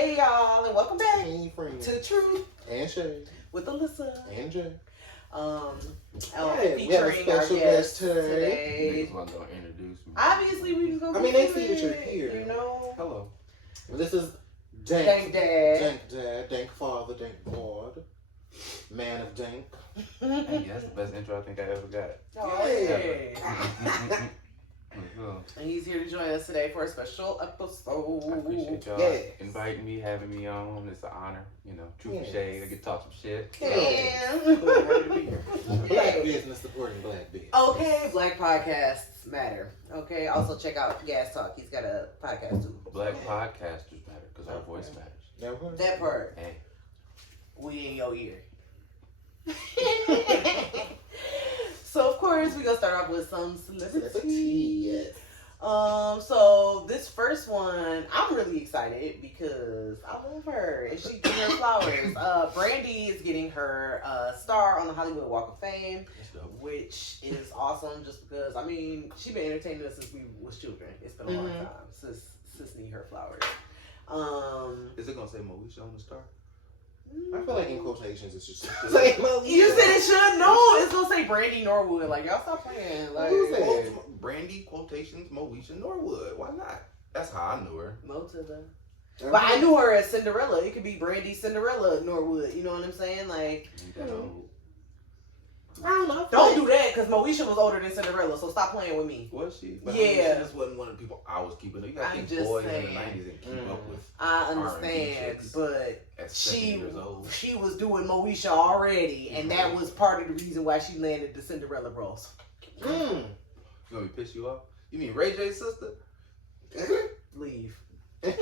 Hey y'all, and welcome back to Truth and Shade with Alyssa and Jay. Featuring we have a special our guest today. Niggas wasn't gonna introduce me. Obviously, we just gonna. I mean, they see that you're here. You know. Hello. This is Dank Dad. Dank Dad, Dank Father, Dank Lord, Man of Dank. Hey, that's the best intro I think I ever got. Oh, Yay. And he's here to join us today for a special episode. I appreciate y'all inviting me, having me on. It's an honor. You know, Truth and Shade. I get to talk some shit. Yeah. Happy to be here. Black business supporting black business. Okay, black podcasts matter. Okay, also check out Gas Talk. He's got a podcast too. Black podcasters matter because our voice matters. Never heard. That part. Hey. We in your ear. So of course we gonna start off with some celebrities. So this first one, I'm really excited because I love her and she's getting her flowers. Brandy is getting her star on the Hollywood Walk of Fame, which is awesome. Just because she been entertaining us since we was children. It's been a long time. Sis need her flowers. Is it gonna say Moesha on the star? I feel like in quotations it's just like, you said it should. No, it's gonna say Brandy Norwood. Like, y'all stop playing. Like, Brandy quotations Moesha Norwood. Why not? That's how I knew her. Mo to the. But I knew her as Cinderella. It could be Brandy Cinderella Norwood. You know what I'm saying? Like, I don't know. Don't do that because Moesha was older than Cinderella. So stop playing with me. Was she? But yeah. she just wasn't one of the people I was keeping up. You gotta think boys in the 90s and keep up with. I understand, but at she was doing Moesha already, and that was part of the reason why she landed the Cinderella role. So, You gonna be piss you off? You mean Ray J's sister? Leave. Because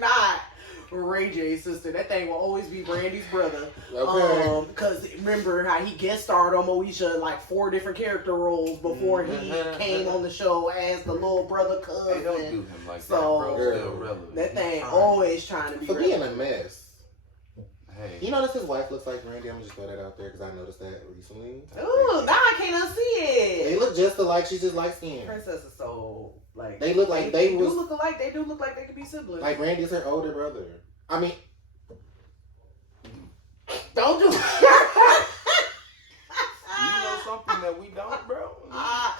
not Ray J's sister. That thing will always be Brandy's brother. Okay. Because remember how he guest starred on Moesha in like 4 different character roles before he came on the show as the little brother cousin. Hey, don't do him like so, that, bro. Still relevant. That thing always trying to be for being a mess. Hey. You notice his wife looks like Brandy? I'm just throw that out there because I noticed that recently. Ooh, now I can't unsee it. They look just alike. She's just light skinned. Princess is so like they look like they do look alike. They do look like they could be siblings. Like Brandy's her older brother. I mean, don't do. You know something that we don't, bro?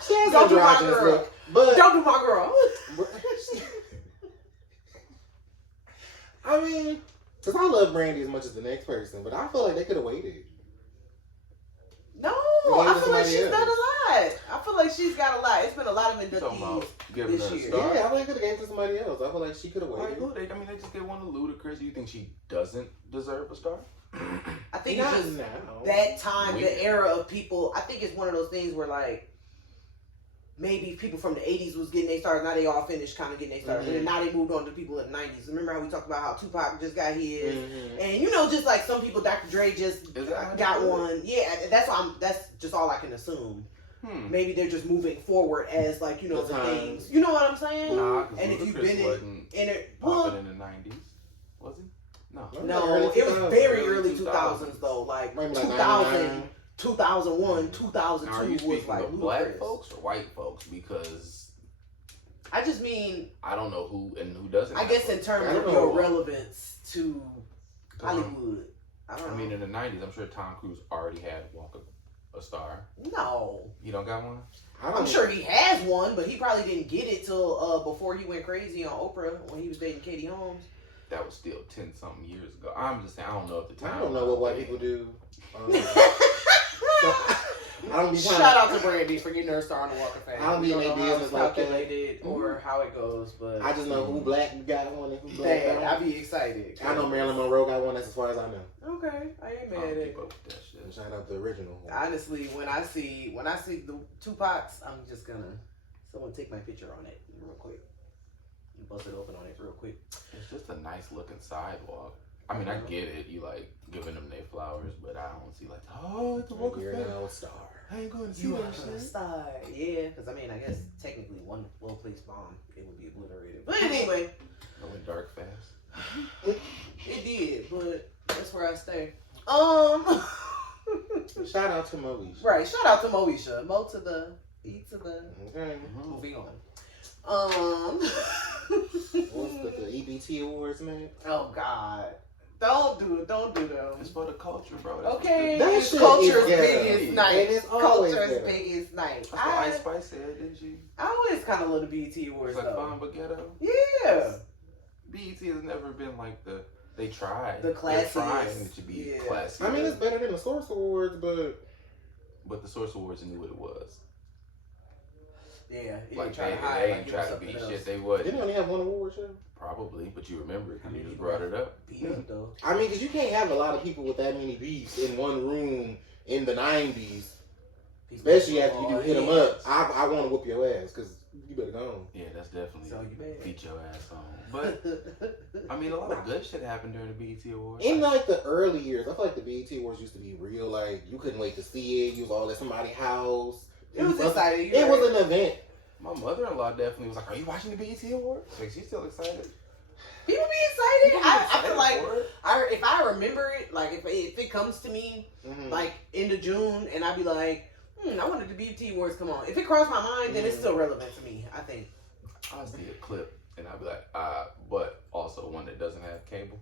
She has don't do my androgynous girl. look, but Don't do my girl. I mean, because I love Brandy as much as the next person, but I feel like they could have waited. No, I feel like she's done a lot. I feel like she's got a lot. It's been a lot of inductees this year. Yeah, I think could have gave it to somebody else. I feel like she could have waited. They just get one of Ludacris. You think she doesn't deserve a star? I think it's just that time, the era of people. I think it's one of those things where like maybe people from the 80s was getting their stars. Now they all finished kind of getting their stars. And then now they moved on to people in the 90s. Remember how we talked about how Tupac just got his? And you know, just like some people, Dr. Dre just got one. Yeah, that's just all I can assume. Maybe they're just moving forward as like, you know, the things. You know what I'm saying? Nah, and if you've been in it, popping in the 90s, was he? No, it was very early 2000s though. Like 2000. 2001, 2002 was like black folks or white folks, because I just mean I don't know who and who doesn't. I guess in terms of your relevance to Hollywood. I mean, in the 90s, I'm sure Tom Cruise already had Walk a Star. No, you don't got one. I'm sure he has one, but he probably didn't get it till before he went crazy on Oprah when he was dating Katie Holmes. That was still 10-something years ago. I'm just saying, I don't know at the time. I don't know what white people do. Shout out to Brandy for getting her star on the Walk of Fame. I don't be in their business like calculated or how it goes, but I just know who black got one and who black got one. I'd be excited. I know Marilyn Monroe got one. That's as far as I know. Okay, I ain't mad at it. Shout out the original one. Honestly, when I see the Tupacs, I'm just gonna someone take my picture on it real quick. You bust it open on it real quick. It's just a nice looking sidewalk. I mean, I get it. You like giving them their flowers, but I don't see like, oh, it's a Walk of Fame. You're no star. I ain't going to see that shit. Star. Yeah, because I mean, I guess technically one well-placed bomb, it would be obliterated. But anyway. It went dark fast. It did, but that's where I stay. Shout out to Moesha. Right, shout out to Moesha. Mo to the E to the. Okay. Moving on. What's the BET Awards, man? Oh God. Don't do them. It's for the culture, bro. That's Okay, That it's shit culture's is ghetto. biggest night. And it's always Culture's ghetto. biggest night. what Ice Spice said, didn't she? I always kind of love the BET Awards It's like though. fun but ghetto. Yeah. BET has never been like the. They tried. The They're trying classiest. to be Yeah. classy. I mean, it's better than the Source Awards, but the Source Awards knew what it was. Yeah. You Like ain't trying they to hide. ain't Like it was try to something be else. shit. They wasn't. didn't they only have one award show? Probably, but you remember it I because mean, you just you brought it up. Beat up though. I mean, because you can't have a lot of people with that many beats in one room in the 90s. Especially after you do hit them up. I want to whoop your ass because you better go on. Yeah, that's definitely So you bad. beat your ass on. But I mean, a lot of good shit happened during the BET Awards. In like the early years, I feel like the BET Awards used to be real. Like you couldn't wait to see it. You was all at somebody's house. It was exciting. It was an event. My mother-in-law definitely was like, "Are you watching the BET Awards?" Like she's still excited. People be excited. I feel like for it. if I remember it, like if it comes to me like end of June, and I be like, I wanted the BET Awards come on. If it crossed my mind, then it's still relevant to me. I think. I'll see a clip and I'll be like, but also one that doesn't have cable.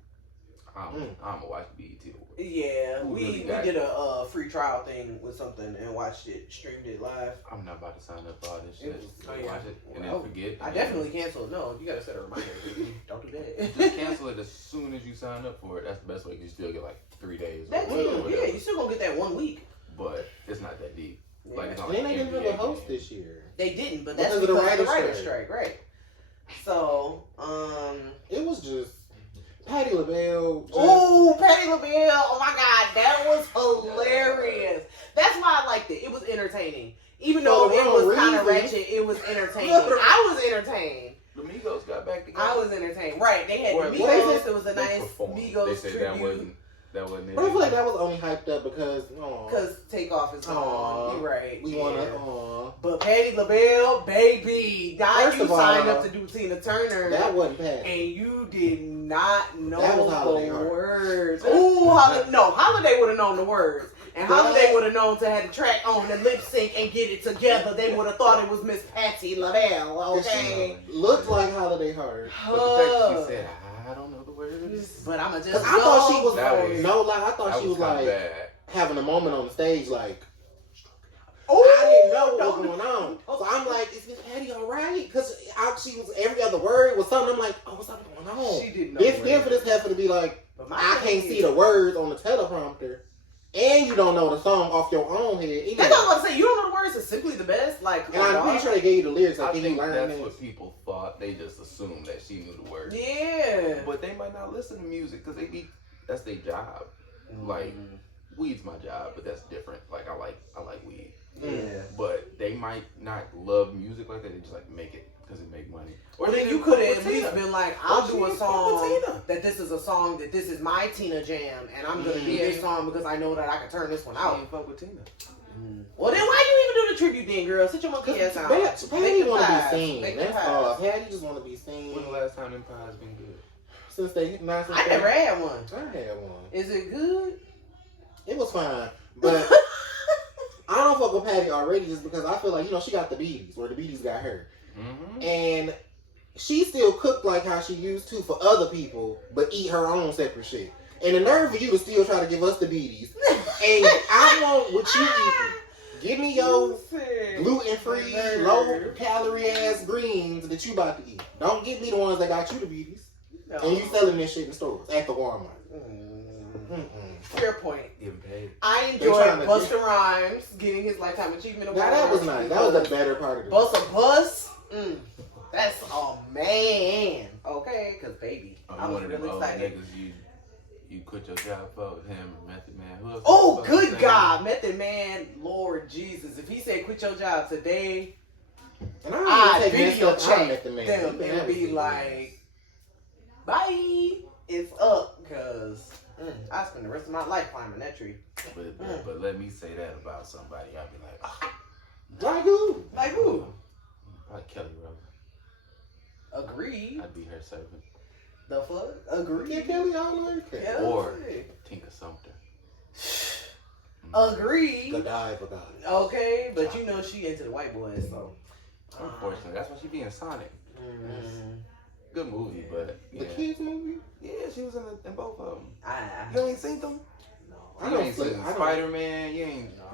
I'm gonna watch BET Awards. Yeah, Who we really got did a free trial thing with something and watched it, streamed it live. I'm not about to sign up for all this shit. Yeah. Watch it and then forget. I definitely canceled. No, you gotta set a reminder. Don't do that. Just cancel it as soon as you sign up for it. That's the best way. 'Cause you still get like 3 days. That or too. whatever. Yeah, you still gonna get that 1 week. But it's not that deep. Yeah. Like it's not And then like they didn't NBA have a host game. this year. They didn't, but that's Because because of the of the writer's writer's strike, right? So, It was just Patti LaBelle. ooh, Patti LaBelle! Oh my God, that was hilarious. That's why I liked it. It was entertaining, even though For the it wrong was kind of reason. ratchet. It was entertaining. I was entertained. The Migos got back together. I was entertained. Right? They had What- the what is Migos. it? It was a They nice performed. Migos They said tribute. that wasn't it. But I feel like that was only hyped up because Because Takeoff is Aw. on. You're right. we yeah. want to. But Patti LaBelle, baby, now First you of all, signed up to do Tina Turner. That wasn't Patti. And you did not know That was Holiday the Heart. words. Ooh, Holiday would have known the words. And Holiday would have known to have the track on the lip sync and get it together. They would have thought it was Miss Patti LaBelle, okay? Looked like Holiday Heart. But the fact that she said, I don't know the words. But I'ma just Because I thought she was, That was- I thought That she was kinda like bad. having a moment on the stage, like, Ooh, I didn't know what don't- was going on. So I'm like, is Miss Patty all right? Because she was, every other word was something. I'm like, oh, what's something going on? She didn't know. It's good for this heifer to be like, But my I thing can't see is- the words on the teleprompter, and you don't know the song off your own head. Either. That's what I'm about to say. You don't know the words. It's simply the best. Like, come And on, I'm pretty dog. sure they gave you the lyrics. I Like, can you think learn that's this? what people thought. They just assumed that she knew the words. Yeah. But they might not listen to music because that's their job. Like, weed's my job, but that's different. Like, I like weed. Yeah. But they might not love music like that. They just like make it because it make money. Or then they you do could have with at least Tina. been like, I'll Or do a she song fuck with Tina. that this is a song that this is my Tina jam, and I'm gonna do this song because I know that I can turn this one She out. ain't fuck with Tina. Well, then why you even do the tribute then, girl? Sit your monkey ass down. Patty Make the want to pies. be seen. Make the That's pies. all. Patty just want to be seen. When the last time them pies been good? Since they, not since I they- never had one. I had one. Is it good? It was fine, but I don't fuck with Patty already just because I feel like, she got the beaties, or the beaties got her. Mm-hmm. And she still cooked like how she used to for other people, but eat her own separate shit. And the nerve of you to still try to give us the beaties. And I want what you eating. Give me your gluten-free, low-calorie ass greens that you about to eat. Don't give me the ones that got you the beaties. No. And you selling this shit in stores at the Walmart. Fair point. Getting paid. I They trying enjoyed to- Busta Rhymes getting his Lifetime Achievement Award. Now that was nice. That was the better part of the Bus. That's a man. Okay, because baby, I was One of them really old excited. niggas you quit your job for him, Method Man. Who else Oh, was good saying? God, Method Man, Lord Jesus! If he said quit your job today, And I take video messed up time check at the man. them You can and have be it. like, bye, it's up, cause I spend the rest of my life climbing that tree. But let me say that about somebody. I'd be like, oh, Like who? Like who? like Kelly Rowland. Agreed. I'd be her servant. The fuck? Agreed. Yeah, Kelly, I don't know everything. Yeah. Or Tinka Sumter. Agreed. Godiva God. Okay, but you know she into the white boys, so. Unfortunately, that's why she be in Sonic. Good movie, but The yeah. kids she was in both of them. You ain't seen them? No. You ain't seen Spider-Man. You ain't. No.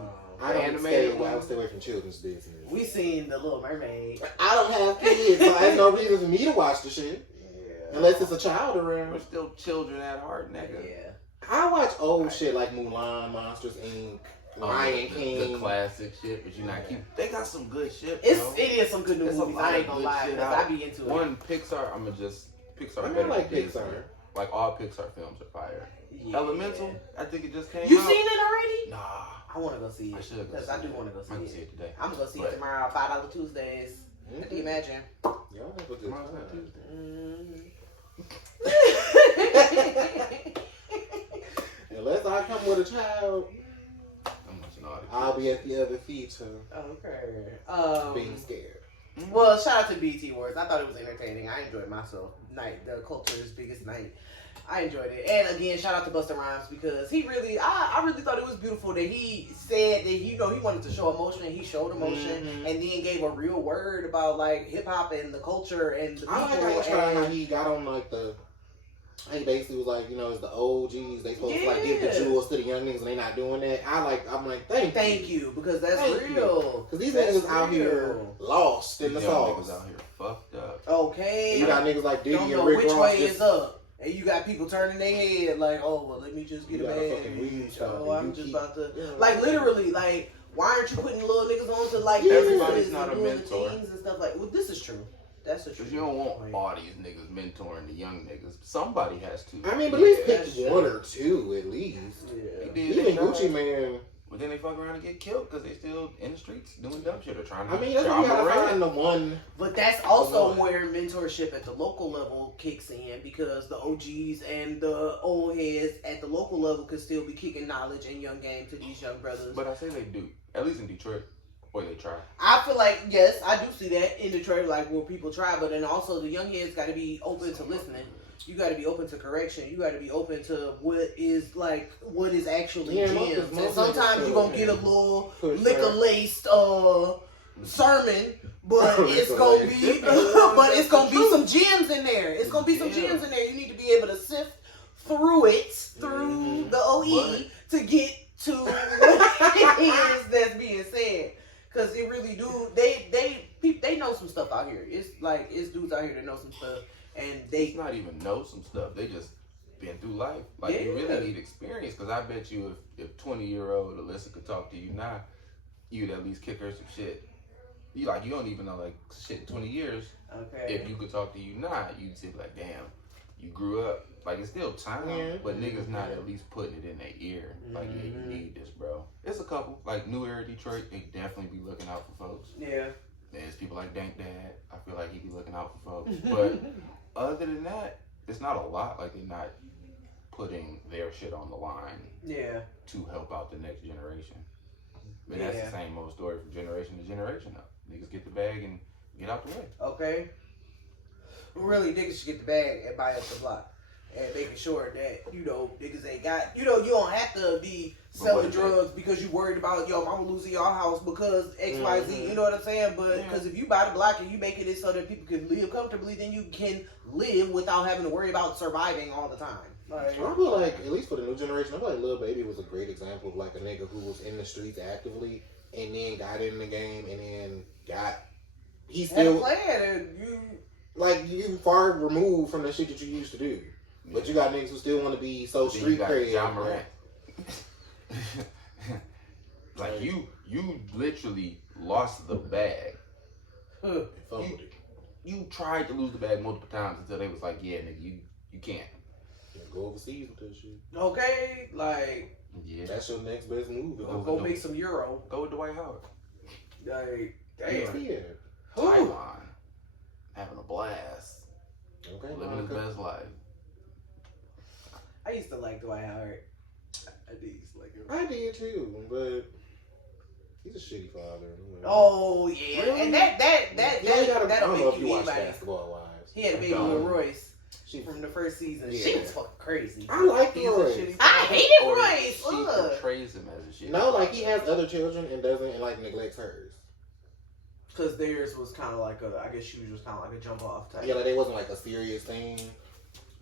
I don't stay away from children's business. We seen The Little Mermaid. I don't have kids, so there's no reason for me to watch the shit. Yeah. Unless it's a child around. We're still children at heart, nigga. Yeah. I watch old shit like Mulan, Monsters Inc., Lion King. The classic shit, but you're not keep. They got some good shit. It is some good new movies. I ain't gonna lie, shit I be into it. One Pixar, Pixar. I better like than Pixar. Disney. Like all Pixar films are fire. Yeah. Elemental, I think it just came out. You seen it already? Nah. I want to go see it. I should because I do want to go see I it. can see it today. I'm gonna go see it tomorrow. $5 Tuesdays. Can you imagine? Y'all have a good Tomorrow's time. not Tuesday. Unless I come with a child, I'm watching all the I'll be at the other feature Okay. being scared. Well, shout out to BT Wars. I thought it was entertaining. I enjoyed myself. The culture's biggest night. I enjoyed it. And again, shout out to Busta Rhymes because he really, I really thought it was beautiful that he said that, he wanted to show emotion and he showed emotion and then gave a real word about like hip hop and the culture and the people. I like how he got on like he basically was like, it's the OGs. They supposed to like give the jewels to the young niggas and they not doing that. I'm like, thank you. Because that's real. Because these niggas out here lost in the sauce. Niggas out here fucked up. Okay. You got niggas like Diddy don't and know Rick which Ross way is up. And you got people turning their head like, oh, well, let me just get a bag. Oh, I'm just about to... Like, literally, like, why aren't you putting little niggas on to, like, everybody's not a mentor. And stuff like, well, this is true. That's the truth. Because you don't want all these niggas mentoring the young niggas. Somebody has to. I mean, but at least pick one or two, at least. Yeah. Even Gucci Man... But then they fuck around and get killed because they still in the streets doing dumb shit or trying to. I mean, that's why you gotta find the one. But that's also where mentorship at the local level kicks in because the OGs and the old heads at the local level could still be kicking knowledge and young game to these young brothers. But I say they do, at least in Detroit, or they try. I feel like, yes, I do see that in Detroit, like where people try, but then also the young heads got to be open to listening. You got to be open to correction. You got to be open to what is actually gems. And sometimes you're going to get a little liquor-laced sermon, but it's going to be some gems in there. It's going to be some gems in there. You need to be able to sift through it, through the OE to get to what it is that's being said. Because it really do, they know some stuff out here. It's like, it's dudes out here that know some stuff. And they not even know some stuff. They just been through life. Like you really need experience. Because I bet you if 20-year-old Alyssa could talk to you now, you'd at least kick her some shit. You don't even know like shit in 20 years. Okay. If you could talk to you now, you'd say like, damn, you grew up. Like it's still time, but niggas not at least putting it in their ear. Like yeah, you need this, bro. It's a couple like New Era Detroit. They definitely be looking out for folks. Yeah. There's people like Dank Dad. I feel like he be looking out for folks, but. Other than that, it's not a lot. Like they're not putting their shit on the line. Yeah. To help out the next generation. But that's the same old story from generation to generation. Though niggas get the bag and get out the way. Okay. Really, niggas should get the bag and buy up the block. And making sure that, niggas ain't got, you don't have to be selling drugs because you worried about, mama losing your house because X, Y, Z, you know what I'm saying? But, because if you buy the block and you making it so that people can live comfortably, then you can live without having to worry about surviving all the time. Like, I feel like, at least for the new generation, I feel like Lil Baby was a great example of like a nigga who was in the streets actively and then got in the game and then he's still playing and you far removed from the shit that you used to do. But you got niggas who still want to be so street crazy. John Morant. Like you literally lost the bag. You tried to lose the bag multiple times until they was like, yeah, nigga, you can't. Go overseas with that shit. Okay, like that's your next best move. Go make some euro. Go with Dwight Howard. Like damn. Taiwan. Having a blast. Okay. Living his best life. I used to like Dwight Howard. I did used to like him. I did too, but he's a shitty father. Oh yeah, really? And that I don't know if you watch like, Basketball Wives. He had a baby with Royce from the first season. Yeah. She was fucking crazy. I like Royce. I hated Royce. She portrays him as a shit. No, like he has other children and doesn't and like neglects hers. Because theirs was kind of like I guess she was just kind of like a jump off type. Yeah, like it wasn't like a serious thing.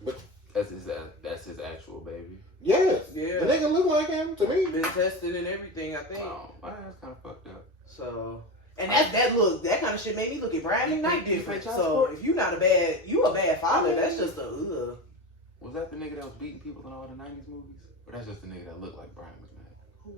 But That's his actual baby. Yes. Yeah. The nigga look like him to me. Been tested and everything, I think. Oh, that's kind of fucked up. So, and that kind of shit made me look at Brian McKnight different. child So support? if you a bad father, that's just a Was that the nigga that was beating people in all the 90s movies? Or that's just the nigga that looked like Brian McKnight?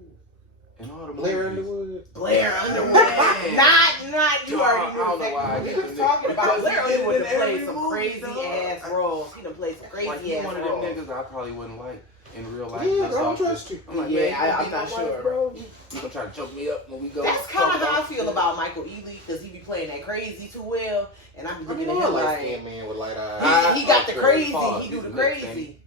In all the Blair movies. Underwood. Blair Underwood. not you already knew I don't know why I exactly get what the you talking about. because Blair he did it Underwood in done played every some movie, crazy dog. ass roles. He done played some Like, crazy he ass one of them roles. niggas I probably wouldn't like in real life. Yeah, just I don't off trust this. you. I'm like, Yeah, man, you I'm beat not my sure. wife, bro. You gonna try to choke me up when we go? That's kind of fuck how I off feel shit. about Michael Ealy because he be playing that crazy too well, and I be looking at a him light like skinned man with light eyes. he got the Okay, crazy, pause. he do He's the mixed, crazy.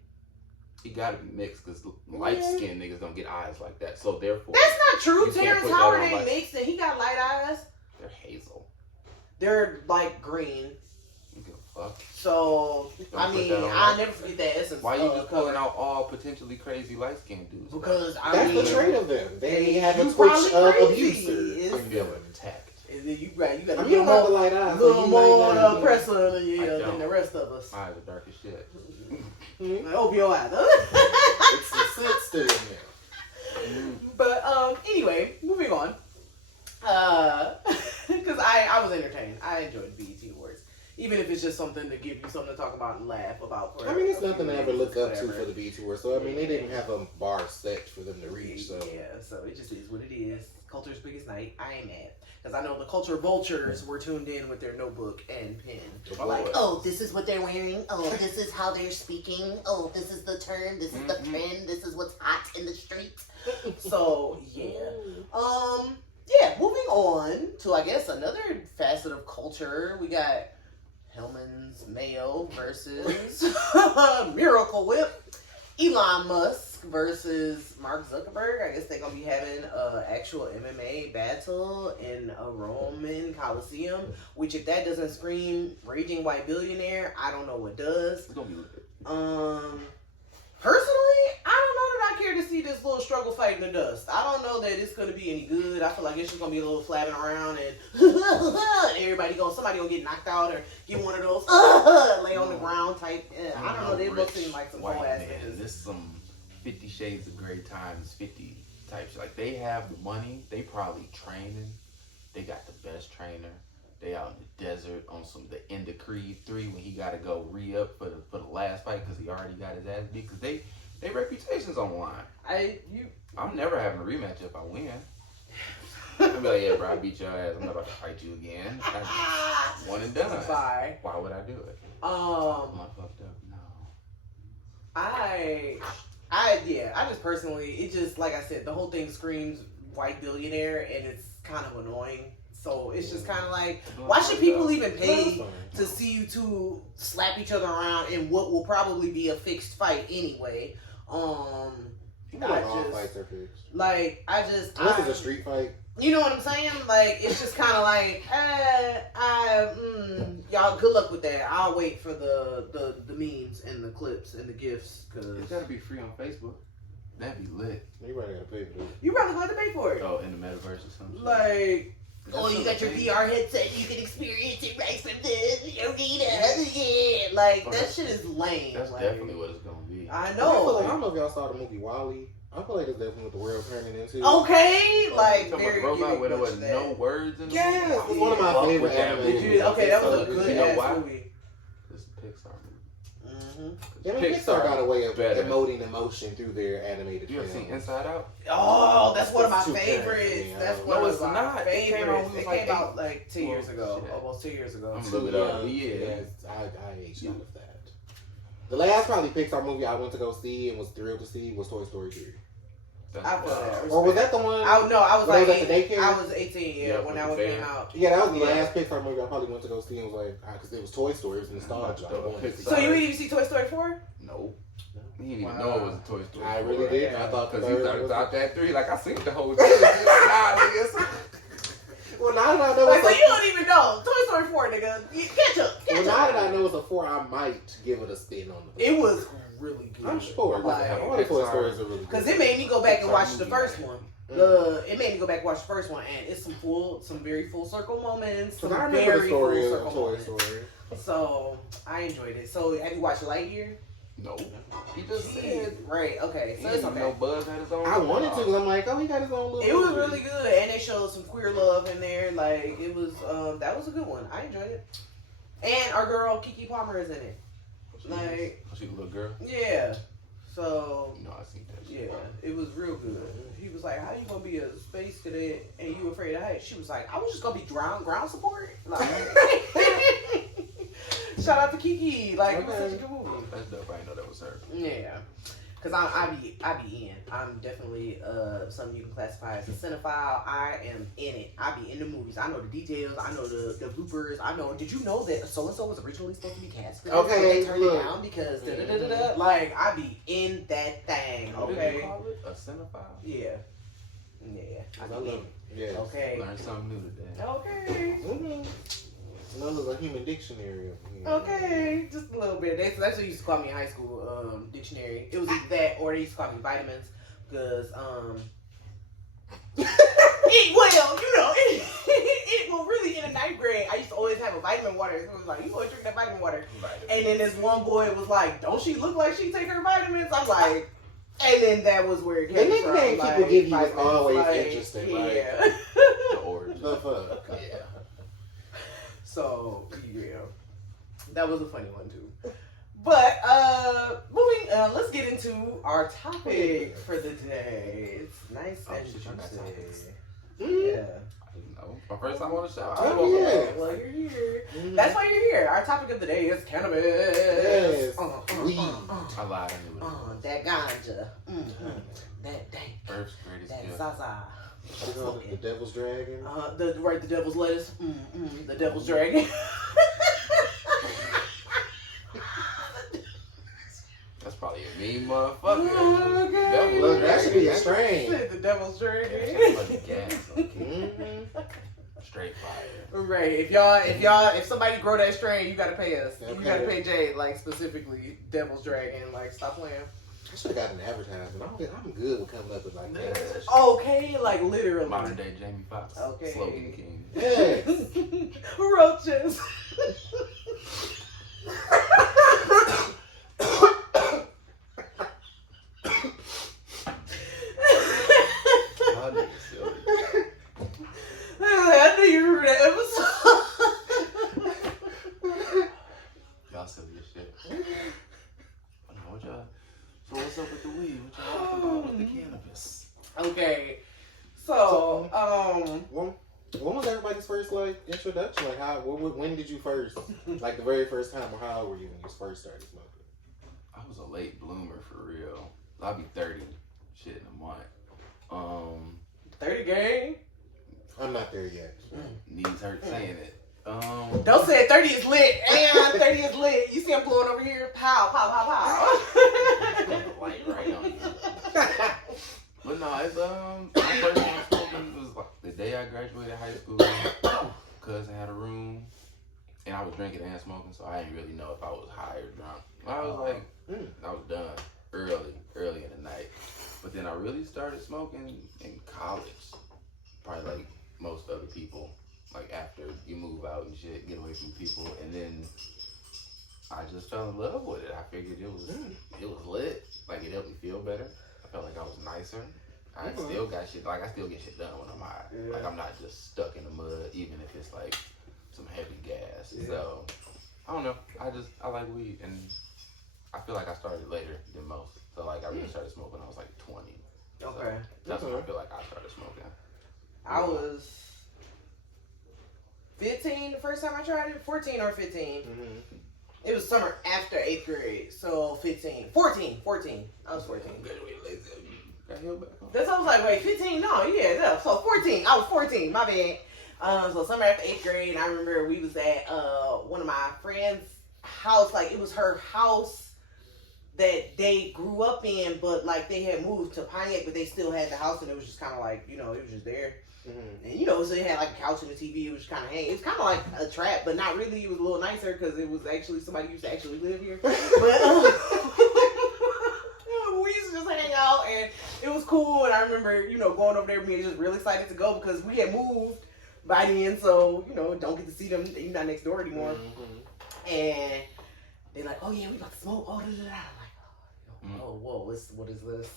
He gotta be mixed because light skinned niggas don't get eyes like that. So therefore, That's not true. You can't Terrence put that Howard on ain't like- mixed, and he got light eyes. they're hazel. They're like green. You give a fuck. So Don't I put mean, that on I'll light. never forget that essence. Why you just color. pulling out all potentially crazy light skinned dudes? Because I That's mean, the trait of them. They have a you twitch probably of crazy. abuser. I feel attacked. And then you got I a mean, you little don't have the more, light eyes. little more the oppressor than I than don't. the rest of us. My eyes are dark as shit. I hope your eyes. It's the sense still in there. But anyway, moving on. Because I was entertained. I enjoyed the BET Awards, even if it's just something to give you something to talk about and laugh about. For I mean, it's a few nothing to ever minutes, look up to whatever. for the BET Awards. So I mean, they didn't have a bar set for them to reach. So Yeah, so it just is what it is. Culture's biggest night. I ain't mad. Because I know the culture vultures were tuned in with their notebook and pen. Oh, Like, boy. oh, this is what they're wearing. Oh, this is how they're speaking. Oh, this is the term. This is the trend. This is what's hot in the streets. So, yeah. Yeah, moving on to, I guess, another facet of culture. We got Hellman's Mayo versus Miracle Whip. Elon Musk versus Mark Zuckerberg. I guess they're going to be having an actual MMA battle in a Roman Coliseum, which if that doesn't scream raging white billionaire, I don't know what does. It's gonna be lit. Personally, I don't know that I care to see this little struggle fight in the dust. I don't know that it's going to be any good. I feel like it's just going to be a little flapping around and somebody gonna get knocked out or get one of those lay on the ground type. I don't know. They both seem like some whole white ass man. niggas. This is some 50 Shades of Grey times 50 type shit. Like they have the money. They probably training. They got the best trainer. They out in the desert on some the end of Creed 3 when he got to go re-up for the last fight because he already got his ass beat. Because they reputation's on the line. I'm never having a rematch if I win. I'm be like, yeah, bro, I beat your ass. I'm not about to fight you again. That's one and done. Bye. Why would I do it? Am I fucked up? No. I just personally, it just, like I said, the whole thing screams white billionaire and it's kind of annoying. So it's just kind of like, why should people even pay to see you two slap each other around in what will probably be a fixed fight anyway? Fights are fixed. Unless it's a street fight. You know what I'm saying? Like, it's just kind of like, y'all, good luck with that. I'll wait for the memes and the clips and the GIFs. Cause It's gotta be free on Facebook. That'd be lit. You probably gotta pay for it. you probably going to pay for it. Oh, in the metaverse or something. Like, That's you got your something. VR headset, you can experience it right from the arena. Yeah. Like, Oh, that shit is lame. That's like, definitely what it's gonna be. I I feel like, I know. don't know if y'all saw the movie WALL-E. I feel like that's definitely what the world turning into. Okay, like, Talking very about robot where there much was that. no words in the Yes, movie? it's one of my Fuck favorite with that animated movie. Did you? Okay, that was a You good know ass why? movie. It's a Pixar movie. Mm-hmm. Yeah, I mean, Pixar got a way of better. emoting emotion through their animated You ever films. seen Inside Out? Oh, that's one of my That's too favorites. current for me. That's No, one it's of my not. It came out favorites. when It we was came like out like 2 years ago, shit. almost 2 years ago. I'm Look it up. Yeah. Yes, I aged out of that. The last probably Pixar movie I went to go see and was thrilled to see was Toy Story 3. I feel that. Or was that the one? I was when like, I was at the daycare? I was 18, yeah, Yeah, when with that the one bear. came out. Yeah, that was the Yeah. last Pixar movie I probably went to go see and was like, because it was Toy Story, it was nostalgia. I wanted to see So you it. didn't even see Toy Story 4? Nope. He didn't even Wow. know it was a Toy Story. I really did. I thought Because the you third thought it was was- out that 3. Like, I seen the whole thing. Nah, nigga. Well, now that I know Like, it's so a, you don't even know. Toy Story 4, nigga. Catch up. well, now that I know it's a 4, I might give it a spin on the. It was really good. I'm sure. Like, All the Toy Stories are really good. because it made me go back and Pixar watch the movie, first man. one. Mm. It made me go back and watch the first one, and it's some very full circle moments. Some Because I remember very the story full of circle Toy moments. Story. So I enjoyed it. So have you watched Lightyear? No. He just said. Right, okay. So it's okay. No Buzz had his own. I wanted to because I'm like, oh, he got his own little. It was really good, and they showed some queer love in there. Like, it was, that was a good one. I enjoyed it. And our girl, Keke Palmer, is in it. Like, she a little girl? Yeah. So, you know, I seen that shit. Yeah, it was real good. He was like, how you gonna be a space cadet and you afraid of heights? She was like, I was just gonna be ground support. Like, shout out to Keke. Like, it was such a good movie. That's dope. I didn't know that was her. Yeah. Cause I be in. I'm definitely something you can classify as a cinephile. I am in it. I be in the movies. I know the details. I know the bloopers. I know. Did you know that so and so was originally supposed to be cast? Okay, they turned it down because da da da da. Like I be in that thing. Okay. What do you call it? A cinephile? Yeah. Yeah. I love it. Yeah. Okay. Learn something new today. Okay. That was a human dictionary. Okay, just a little bit. That's what they used to call me in high school, dictionary. It was either that or they used to call me vitamins because, well, well, really in the 9th grade, I used to always have a vitamin water. So it was like, you always drink that vitamin water. And then this one boy was like, don't she look like she take her vitamins? I'm like, and then that was where it came from. The nickname people give you is always interesting, yeah. Right? The origin. The fuck. Yeah. So, yeah. That was a funny one too. But moving let's get into our topic for the day. It's nice and juicy. Yeah. No, my first time on the show. Oh, yeah. Well, you're here. That's why you're here. Our topic of the day is cannabis. Yes. Weed. I lied. I knew it. That ganja. That dank. Earth's greatest that gift. zaza. The Devil's Dragon. The devil's lettuce. The devil's dragon. That's probably a mean motherfucker. Okay. Look, that should be a strain. The devil's dragon. Gas. Straight fire. Right. If somebody grow that strain, you gotta pay us. Okay. You gotta pay Jay, like specifically Devil's Dragon. Like, stop playing. I should have got an advertisement. I'm good with coming up with like that. Okay, like literally. Modern day Jamie Foxx. Okay. Slogan King. Yes. Roaches. Y'all niggas silly. I knew you remember that episode. Y'all silly as shit. What y'all? So what's up with the weed? What y'all talking about with the cannabis? Okay, so when was everybody's first like introduction? Like when did you first, like the very first time, or how old were you when you first started smoking? I was a late bloomer for real. I'll be 30 shit in a month. 30 gang. I'm not there yet. Knees hurt saying it. Don't say 30 is lit. And 30 is lit. You see him blowing over here? Pow, pow, pow, pow. Light right on you. But no, it's my first time smoking was like the day I graduated high school. Cousin had a room, and I was drinking and smoking, so I didn't really know if I was high or drunk. I was like, I was done early in the night. But then I really started smoking in college, probably like most other people. Like after you move out and shit, get away from people, and then I just fell in love with it. I figured it was lit. Like it helped me feel better. I felt like I was nicer. I still got shit. Like I still get shit done when I'm high. Yeah. Like I'm not just stuck in the mud, even if it's like some heavy gas. Yeah. So I don't know. I like weed, and I feel like I started later than most. So like I really started smoking when I was like 20. Okay. So that's when I feel like I started smoking. I was 15 the first time I tried it. 14 or 15. It was summer after 8th grade. So 14. I was 14. That's what I was like, wait, 15? No, yeah. So 14. I was 14. My bad. So summer after 8th grade, and I remember we was at one of my friends' house. Like, it was her house that they grew up in, but like they had moved to Pontiac, but they still had the house, and it was just kind of like, it was just there. And so it had like a couch and a TV. It was kind of hanging. It was kind of like a trap, but not really. It was a little nicer because it was actually somebody used to actually live here. But we used to just hang out, and it was cool. And I remember, going over there, being just really excited to go because we had moved by then, so don't get to see them. You're not next door anymore. And they're like, "Oh yeah, we about to smoke." Oh, da, da, da. I'm like, oh, whoa, what is this?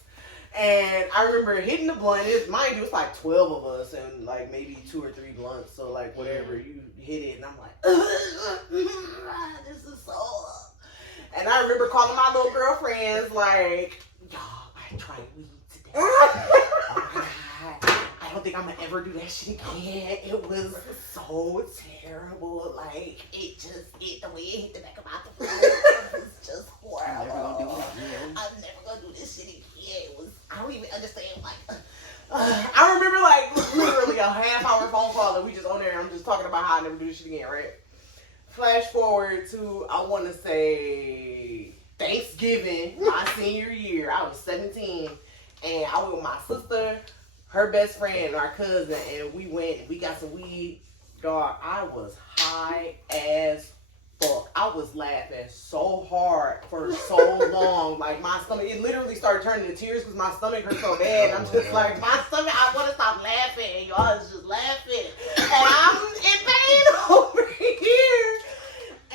And I remember hitting the blunt. Mind you, it's like 12 of us and like maybe 2 or 3 blunts. So like whatever, you hit it and I'm like, this is so. And I remember calling my little girlfriends like, y'all, I tried weed today. Oh my God. I don't think I'm gonna ever do that shit again. It was so terrible. Like the way it hit the back of my throat. It was just horrible. I'm never gonna do this shit again. It was. I don't even understand. Like, I remember like literally a half-hour phone call and we just on there. And I'm just talking about how I never do this shit again, right? Flash forward to I want to say Thanksgiving, my senior year. I was 17, and I went with my sister, her best friend, our cousin, and we went and we got some weed. Dog, I was high as fuck. I was laughing so hard for so long. Like my stomach, it literally started turning to tears because my stomach hurt so bad. And I'm just like, my stomach, I want to stop laughing. And y'all is just laughing. And I'm in pain over here.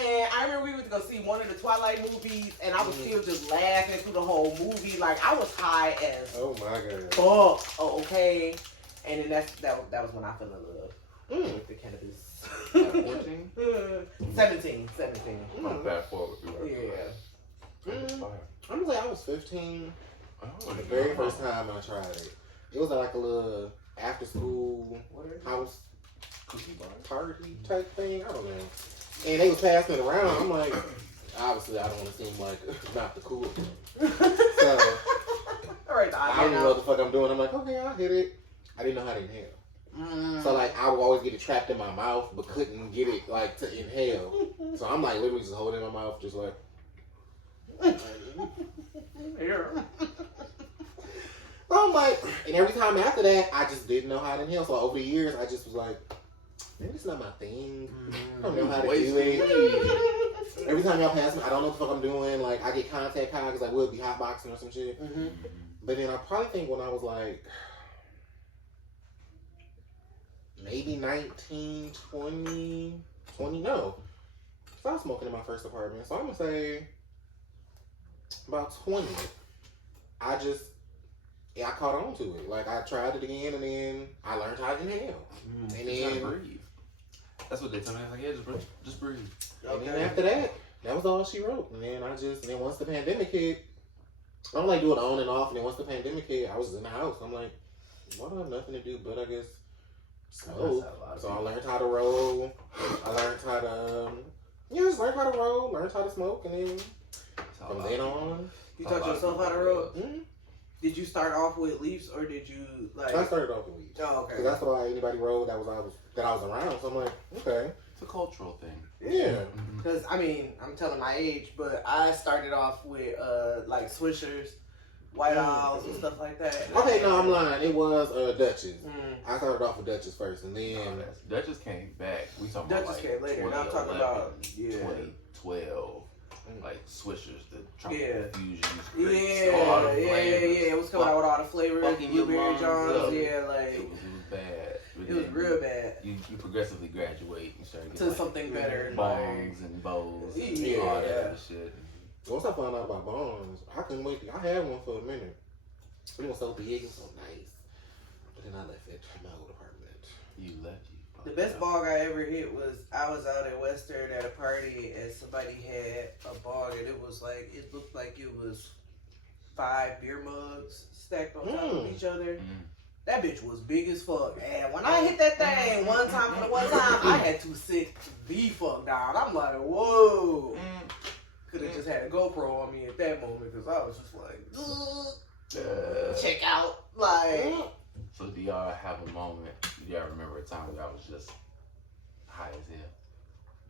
And I remember we went to go see one of the Twilight movies, and I was still just laughing through the whole movie. Like I was high as oh my God. fuck. Oh, okay. And then that was when I fell in love with the cannabis. 14? 17. I'm fast forward. Yeah. I'm gonna say I was 15. Oh, The very first time I tried it. It was like a little after school house cookie bar party type thing. I don't know. And they was passing it around. I'm like, obviously I don't want to seem like not the cool. So Alright, I don't even know what the fuck I'm doing. I'm like, okay, I'll hit it. I didn't know how to inhale. So like I would always get it trapped in my mouth, but couldn't get it like to inhale. So I'm like literally just holding it in my mouth, just like. I'm like, and every time after that, I just didn't know how to inhale. So over the years, I just was like, maybe it's not my thing. I don't know how to do it. Every time y'all pass me, I don't know what the fuck I'm doing. Like I get contact high because I would be hotboxing or some shit. But then I probably think when I was like. Maybe 19, 20, no. So I was smoking in my first apartment. So I'm going to say about 20. I caught on to it. Like, I tried it again, and then I learned how to inhale. And then breathe. That's what they tell me. Like, yeah, just breathe. And then after that was all she wrote. And then and then once the pandemic hit, I don't like doing it on and off. And then once the pandemic hit, I was in the house. I'm like, well, I have nothing to do but I guess smoke. So I learned how to roll. I learned how to, just learned how to roll, learned how to smoke, and then from then on. You taught yourself how to roll? Mm-hmm. Did you start off with leaves or did you like? I started off with leaves. Oh, okay. Because that's why anybody rolled that I was around. So I'm like, okay. It's a cultural thing. Yeah. Because I mean, I'm telling my age, but I started off with like swishers. White Owls and stuff like that. Okay, no, I'm lying. It was Dutchess. I started off with Dutchess first, and then Dutchess came back. We talking Dutchess about like came later. Now I'm talking about 2012, like swishers, the tropical fusions. It was coming out with all the flavors, blueberry Johns. Yeah, like it was bad. It was real bad. You progressively graduate and start getting to something better, bones and bows and all that other shit. Once I found out about bombs, I couldn't wait. I had one for a minute. It was so big and so nice. But then I left it in my old apartment. You left The best bog I ever hit was I was out at Western at a party and somebody had a bog and it looked like it was 5 beer mugs stacked on top of each other. That bitch was big as fuck. And when I hit that thing one time, I had to sit the fuck down. I'm like, whoa. Could have just had a GoPro on me at that moment because I was just like, check out. Like, so do y'all have a moment? Do y'all remember a time where y'all was just high as hell?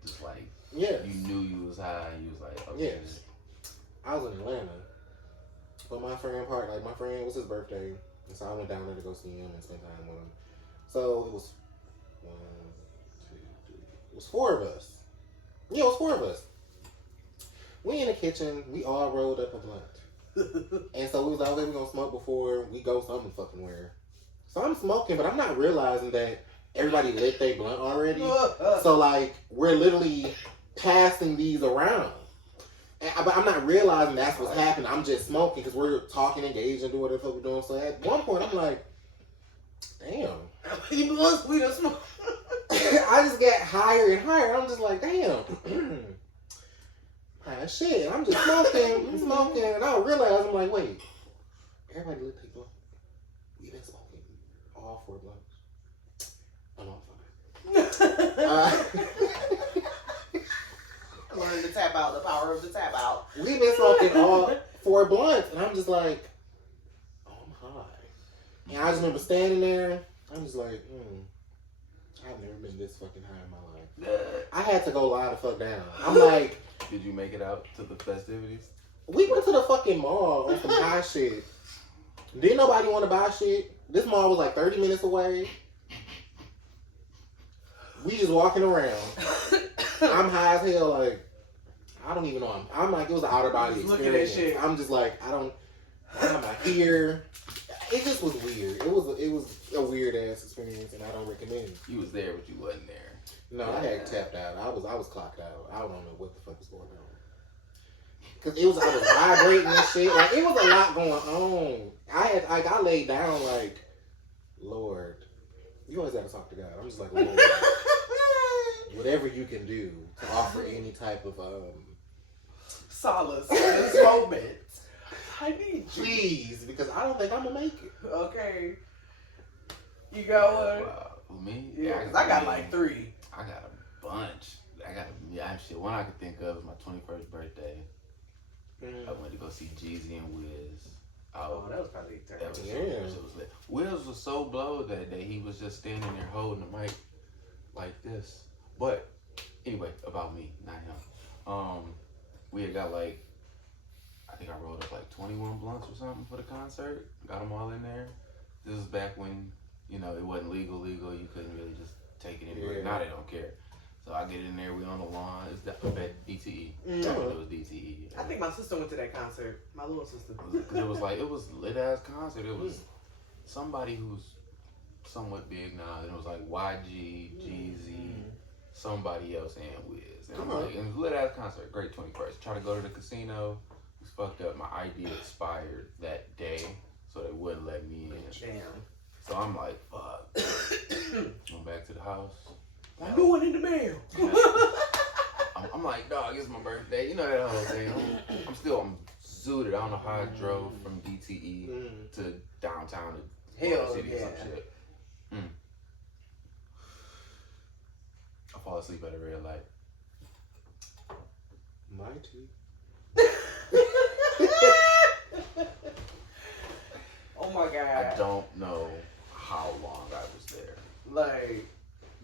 Just like, you knew you was high and you was like, okay. Yes. I was in Atlanta. But my friend, it was his birthday. And so I went down there to go see him and spend time with him. So it was 1, 2, 3. It was 4 of us. Yeah, it was 4 of us. We in the kitchen, we all rolled up a blunt. And so we was like, okay, we're gonna smoke before we go something fucking where. So I'm smoking, but I'm not realizing that everybody lit their blunt already. So like, we're literally passing these around. But I'm not realizing that's what's happening. I'm just smoking because we're talking, engaging, doing whatever we're doing. So at one point, I'm like, damn. You want sweet or smoke? I just get higher and higher. I'm just like, damn. Shit, I'm just smoking, and I don't realize, I'm like, wait. Everybody look take blunt. We've been smoking all 4 blunts. I'm on 5. Learn to tap out, the power of the tap out. We've been smoking all 4 blunts, and I'm just like, oh, I'm high. And I just remember standing there, I'm just like, I've never been this fucking high in my life. I had to go lie the fuck down. I'm like, did you make it out to the festivities? We went to the fucking mall on some high shit. Didn't nobody want to buy shit. This mall was like 30 minutes away. We just walking around. I'm high as hell, like, I don't even know. I'm like, it was an outer body experience. Shit. I'm just like, why am I here? It just was weird. It was a weird ass experience, and I don't recommend it. You was there, but you wasn't there. No, I had tapped out. I was clocked out. I don't know what the fuck was going on. Cause I was vibrating and shit. Like, it was a lot going on. I laid down like, Lord, you always gotta talk to God. I'm just like, Lord, whatever you can do to offer any type of solace in this moment. I need you. Please, because I don't think I'm gonna make it. Okay. You got one? Wow. Me? Yeah, because I got like 3. I got a bunch. Shit. One I could think of is my 21st birthday. I went to go see Jeezy and Wiz. Oh, that was probably terrible. Was lit. Wiz was so blowed that day. He was just standing there holding the mic like this. But anyway, about me, not him. We had got like, I think I rolled up like 21 blunts or something for the concert. Got them all in there. This is back when, it wasn't legal. You couldn't really just take it anywhere. Yeah. Now they don't care. So I get in there, we on the lawn. It's that DTE. It was DTE. I think my sister went to that concert. My little sister. It was lit ass concert. It was somebody who's somewhat big now. And it was like YG, Jeezy, somebody else, and Wiz. And it was a lit ass concert. Great 21st. Try to go to the casino. It was fucked up. My ID expired that day, so they wouldn't let me in. Damn. So I'm like, fuck. Went back to the house. I'm going in the mail. I'm like, dog, it's my birthday. You know that whole thing. I'm zooted. I don't know how I drove from DTE to downtown to city or some shit. I fall asleep at a red light. Mighty. Oh my God. I don't know how long I was there. Like,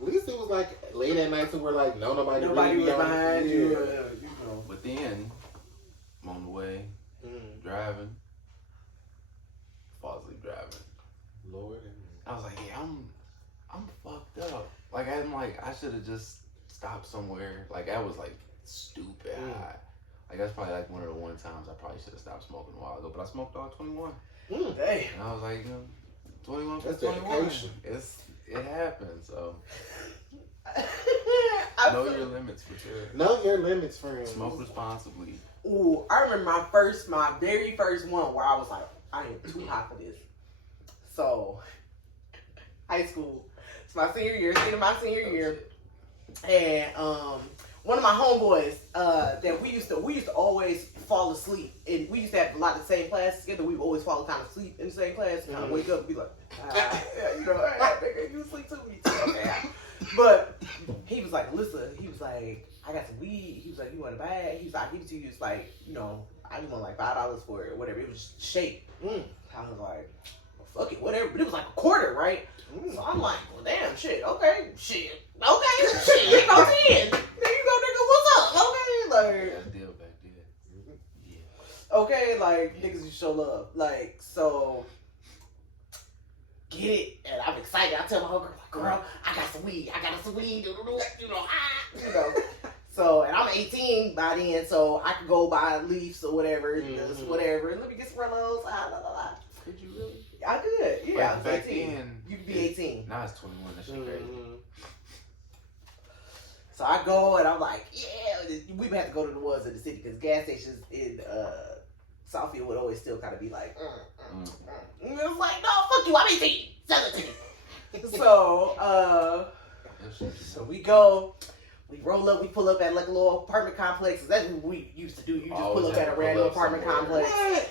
at least it was like late at night to where like nobody really was behind you. But then I'm on the way, driving, fall asleep driving. Lord, I was like, yeah, I'm fucked up. Like I should have just stopped somewhere. Like I was like stupid high. Like that's probably like one of the times I probably should have stopped smoking a while ago. But I smoked all 21. Damn. And I was like, 21 for 21. It happens, so. Know your limits for sure. Know your limits, friends. Smoke responsibly. Ooh, I remember my very first one where I was like, I am too hot for this. So, high school. It's my senior year, my senior year. And one of my homeboys that we used to always fall asleep, and we used to have a lot of the same classes together. We would always fall kind of asleep in the same class, kind of wake up and be like, nigga, you sleep too, me too. Okay. But he was like, listen, he was like, I got some weed. He was like, you want a bag? He was like, I give it to you. He was like, I just want like $5 for it or whatever. It was just shake. I was like, well, fuck it, whatever. But it was like a quarter, right? So I'm like, well, damn, shit, okay, shit. Okay, shit, you know, 10. There you go, nigga, what's up? Okay, like. That's deal back there. Yeah. Okay, like, niggas just show love. Like, so, get it. And I'm excited. I tell my whole girl, I got some weed. So, and I'm 18 by then, so I could go buy leaves or whatever, whatever. Let me get some Rellos. Could you really? I could, yeah. I was back 18. then, you could be 18. Now it's 21. That shit crazy. So I go and I'm like, yeah, we have to go to the ones in the city because gas stations in Southfield would always still kind of be like, And it's like, no, fuck you, I'm 18. Sell it to me. So we go, we roll up, we pull up at like a little apartment complex. That's what we used to do. You just pull up at a random apartment complex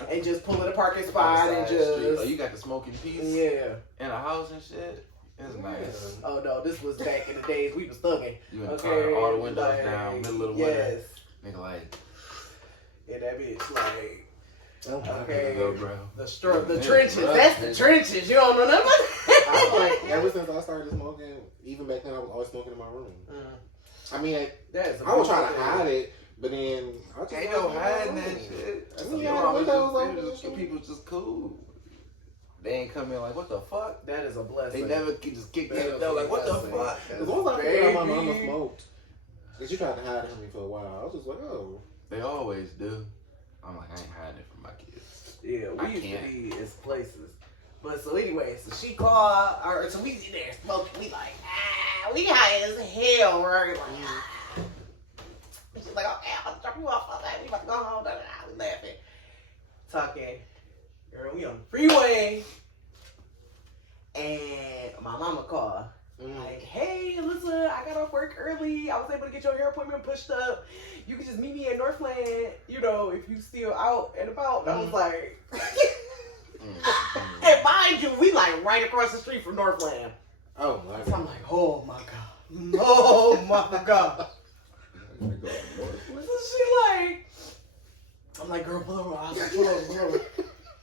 and just pull in a parking spot and just. Oh, you got the smoking piece? Yeah. In a house and shit? It's nice. Oh no, this was back in the days we was thugging. You in the car, all the windows down, middle of the winter. Nigga like. Yeah, that bitch like. Okay, bro. The trenches. That's the trenches. You don't know nothing about that. I was like, ever since I started smoking, even back then, I was always smoking in my room. I mean, I was trying to hide it, but then I just ain't no hiding that shit. People just cool. They ain't come in like, what the fuck? That is a blessing. They never just kick me out like, what the fuck? As long as I figured out my mama smoked, because she tried to hide it from me for a while. I was just like, oh. They always do. I'm like, I ain't hiding it from my kids. Yeah, we used to be in places. But so anyway, so she called, so we in there smoking. We like, we high as hell, right? Like, she's like, okay, I'll drop you off. We about to go home. We laughing, talking. Girl, we on the freeway, and my mama called. Like, hey, Alyssa, I got off work early. I was able to get your hair appointment pushed up. You can just meet me at Northland, you know, if you still out and about. I was like, and mind you, we like right across the street from Northland. Oh my God. So I'm like, oh my God. Oh my God. So she like, I'm like, girl, pull over. I was like, pull over.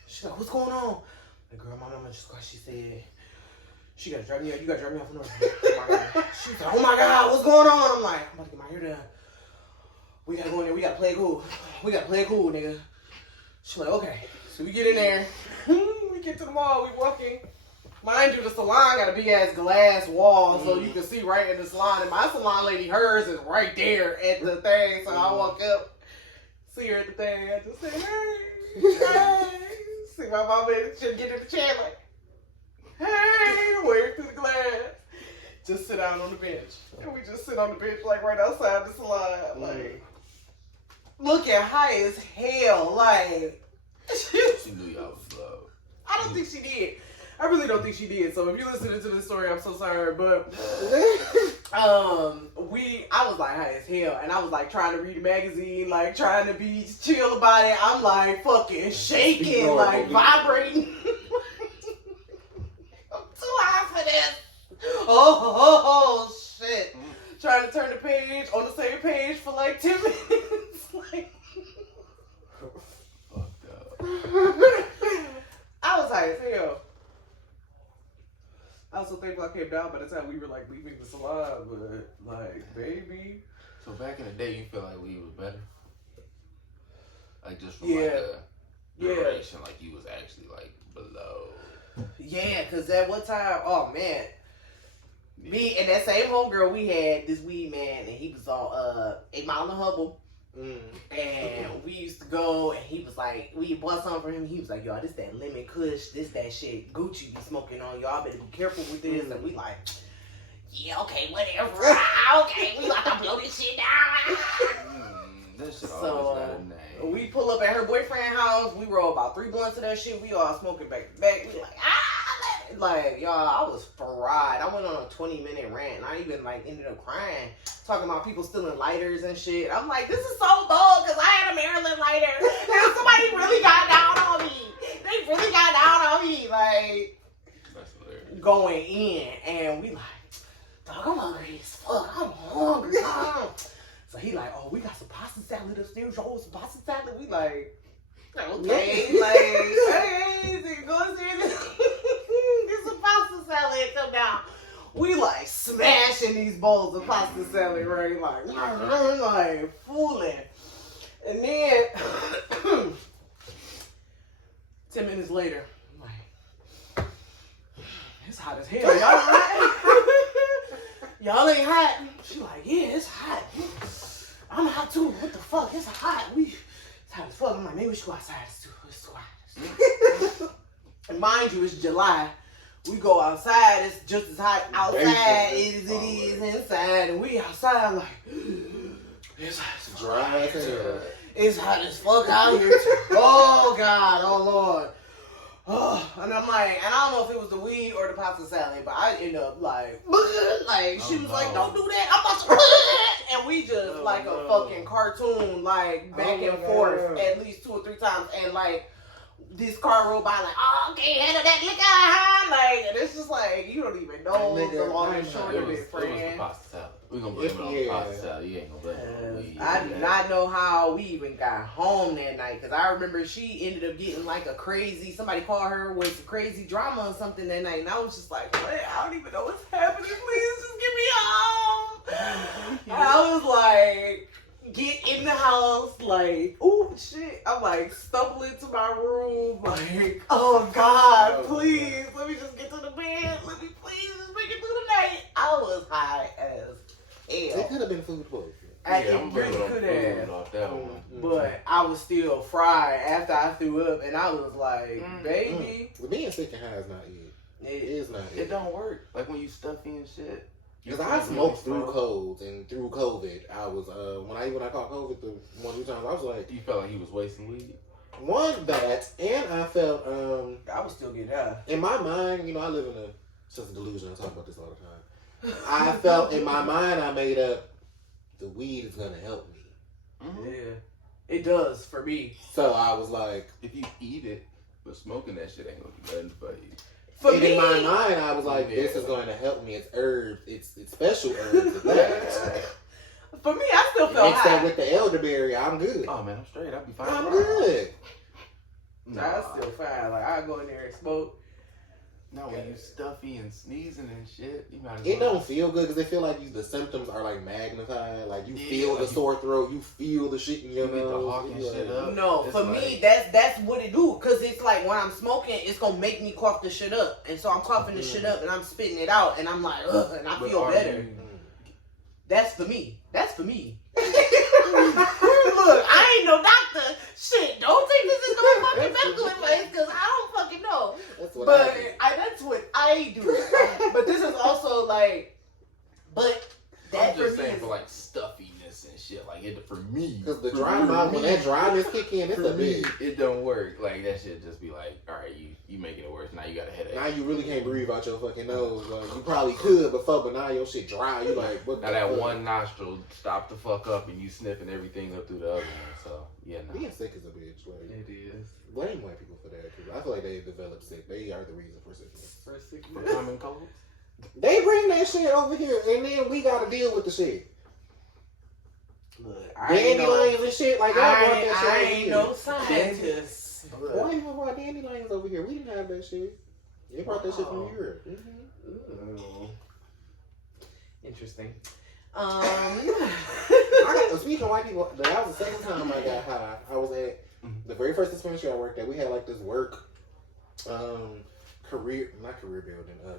She's like, what's going on? Like, girl, my mama just called. She said, she gotta drive me out. You gotta drive me off Northland. She's like, oh my God, what's going on? I'm like, I'm about to get my hair done. We gotta go in there. We gotta play it cool. We gotta play it cool, nigga. She's like, okay. So we get in there. We get to the mall. We walking. Mind you, the salon got a big ass glass wall, so you can see right in the salon. And my salon lady, hers is right there at the thing. So I walk up, see her at the thing. I just say, hey. See my mama should get in the chair like, hey, wave through the glass. Just sit down on the bench. And we just sit on the bench like right outside the salon. Like, looking high as hell. Like, she knew y'all was low. I don't think she did. I really don't think she did. So if you're listening to this story, I'm so sorry. But I was like high as hell, and I was like trying to read a magazine, like trying to be chill about it. I'm like fucking shaking, like vibrating. I'm too high for this. Oh shit. Trying to turn the page on the same page for like 10 minutes. Like, fucked up. I was high as hell. I was so thankful I came down by the time we were like leaving the salon, but like, baby. So back in the day, you feel like weed was better? Like just from like a duration, like you was actually like below. Yeah, cause at one time, oh man. Me and that same homegirl, we had this weed man, and he was on 8 Mile and Hubble. And we used to go, and he was like, we bought something for him. He was like, y'all, this that lemon kush, this that shit Gucci be smoking on. Y'all better be careful with this. And we like, yeah, okay, whatever. Okay, we like to blow this shit down. That shit always got a name. We pull up at her boyfriend's house. We roll about 3 blunts of that shit. We all smoking back to back. We like, y'all, I was fried. I went on a 20-minute rant, and I even like ended up crying, talking about people stealing lighters and shit. I'm like, this is so bold, because I had a Maryland lighter, and somebody really got down on me. They really got down on me, like, going in, and we like, dog, I'm hungry as fuck. I'm hungry. So he like, oh, we got some pasta salad upstairs. Y'all want some pasta salad? We like, okay, like, hey, so you go upstairs. Get some pasta salad and come down. We like smashing these bowls of pasta salad, right? Like fooling. And then 10 minutes later, I'm like, it's hot as hell. Y'all hot? Y'all ain't hot? She like, yeah, it's hot. I'm hot too. What the fuck? It's hot. It's hot as fuck. I'm like, maybe we should go outside. It's too hot. And mind you, it's July. We go outside, it's just as hot outside as it is inside. And we outside like, it's dry as hell. It's hot as fuck out here. Oh, God. Oh, Lord. Oh, and I'm like, and I don't know if it was the weed or the pasta salad, but I end up like she was like, don't do that. I'm about to, and we just like a fucking cartoon, like back and forth at least 2 or 3 times, and like this car rolled by like, oh, can't handle that liquor, like, and it's just like you don't even know the long and short of it, friend. We're gonna blame it on the pasta salad. You ain't gonna blame it on weed. I do not know how we even got home that night, because I remember she ended up getting like somebody called her with some crazy drama or something that night, and I was just like, what? I don't even know what's happening. Please just get me home. I was like, get in the house, like, oh shit. I'm like stumbling to my room, like, oh God, please, let me just get to the bed. Let me please just make it through the night. I was high as hell. It could have been food poisoning. It really could have. But I was still fried after I threw up, and I was like, baby. Well, being sick and high is not it. It is not it. It don't work. Like when you stuffy and shit. Because I smoked through colds and through COVID. I was when I caught COVID the 1 or 2 times, I was like, you felt like he was wasting weed. One that, and I felt I was still getting high. In my mind, I live in a sense of delusion. I talk about this all the time. I felt in my mind, I made up the weed is gonna help me. Mm-hmm. Yeah, it does for me. So I was like, if you eat it, but smoking that shit ain't gonna do nothing for you. For me, in my mind, I was like, this is going to help me. It's herbs. It's special herbs. For me, I still felt Mixed high. that with the elderberry, I'm good. Oh man, I'm straight. I'll be fine. I'm good. Nah. I still fine. Like I go in there and smoke. No, when you stuffy and sneezing and shit, you might as well. It don't feel good because they feel like the symptoms are like magnified. Like you feel the sore throat, you feel the shit in your nose. Shit up. No, for me that's what it do. Cause it's like when I'm smoking, it's gonna make me cough the shit up, and so I'm coughing the shit up and I'm spitting it out, and I'm like, ugh, and I feel better. That's for me. That's for me. Look, I ain't no doctor. Shit, don't take this as no fucking medical advice, because I don't fucking know. That's what I do. But this is also like, I'm just saying for like stuffiness and shit, like it for me. Because the dry mouth, when that dryness kick in, it's a big. It don't work. Like that shit just be like, all right, you making it worse. Now you got a headache. Now you really can't breathe out your fucking nose. Like, you probably could before, but now your shit dry. You like, what? Now that one nostril stop the fuck up, and you sniffing everything up through the other one. So yeah, being sick is a bitch. Like, it is. Blame white people for that too. I feel like they develop sick. They are the reason for sickness. For common colds. They bring that shit over here, and then we gotta deal with the shit. Look, dandelions and shit like that. I ain't no scientist. Why even brought dandelions over here? We didn't have that shit. They brought that shit from Europe. Mm-hmm. Interesting. Speaking of white people, that was the second time I got high. I was at the very first dispensary I worked at. We had like this work,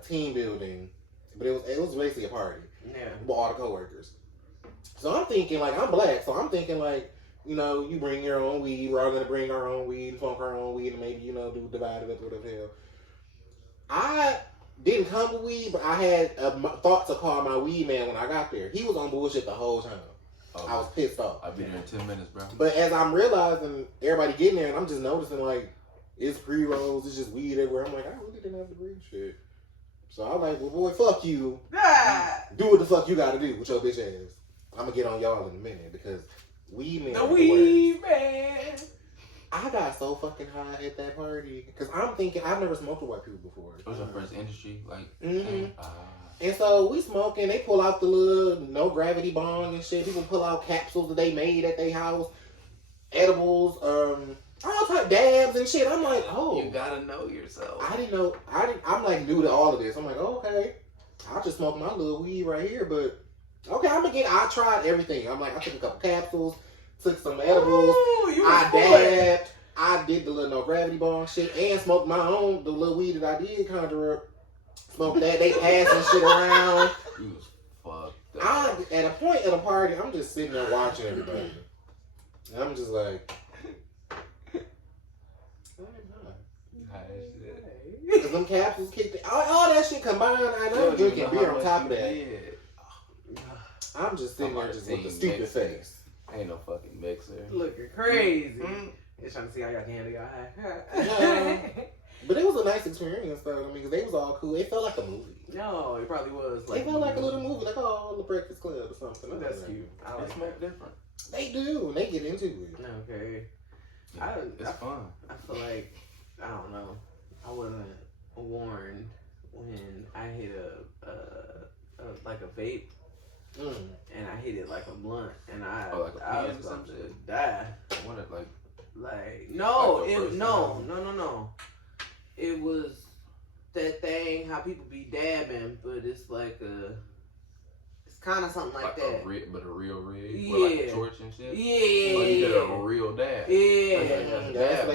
team building, but it was basically a party. Yeah. With all the coworkers. So I'm thinking like I'm black, so I'm thinking like, you bring your own weed. We're all gonna bring our own weed, smoke our own weed, and maybe do divide it up, whatever the hell. I didn't come with weed, but I had a thought to call my weed man when I got there. He was on bullshit the whole time. Oh, I was pissed off. I'll be there in 10 minutes, bro. But as I'm realizing everybody getting there, and I'm just noticing like it's pre-rolls, it's just weed everywhere. I'm like, I really didn't have to bring shit. So I'm like, well, boy, fuck you. Do what the fuck you gotta do with your bitch ass. I'm gonna get on y'all in a minute because weed man. The weed man. I got so fucking high at that party because I'm thinking I've never smoked with white people before. It was your first industry, like. And so we smoking. They pull out the little no gravity bong and shit. People pull out capsules that they made at their house, edibles, all type dabs and shit. I'm like, oh, you gotta know yourself. I didn't know. I'm like new to all of this. I'm like, oh, okay, I'll just smoke my little weed right here. But okay, I tried everything. I'm like, I took a couple capsules, took some edibles, I dabbed, I did the little no gravity bong shit, and smoked my own the little weed that I did conjure up. Smoked that. They passing shit around. You was fucked up. At a point at a party, I'm just sitting there watching everybody. And I'm just like, I'm high. High as shit. Because Cause them capsules kicked it. All that shit combined. I know drinking beer on top of that. I'm just sitting there just with a stupid face. Ain't no fucking mixer. Looking crazy. Just trying to see how y'all can handle y'all high. But it was a nice experience though. I mean, cause they was all cool. It felt like a movie. No, it probably was. Like, it felt like a little movie, like The Breakfast Club or something. That's cute. I like smoke different. They do. They get into it. Okay. It's fun. I feel like, I don't know, I wasn't warned when I hit like a vape, and I hit it like a blunt, and I was about to die. I wanted No, it was that thing how people be dabbing, but it's like it's kind of something like that. But a real rig? Yeah. With like a torch and shit? Yeah. But you did a real dab. Yeah. Dab.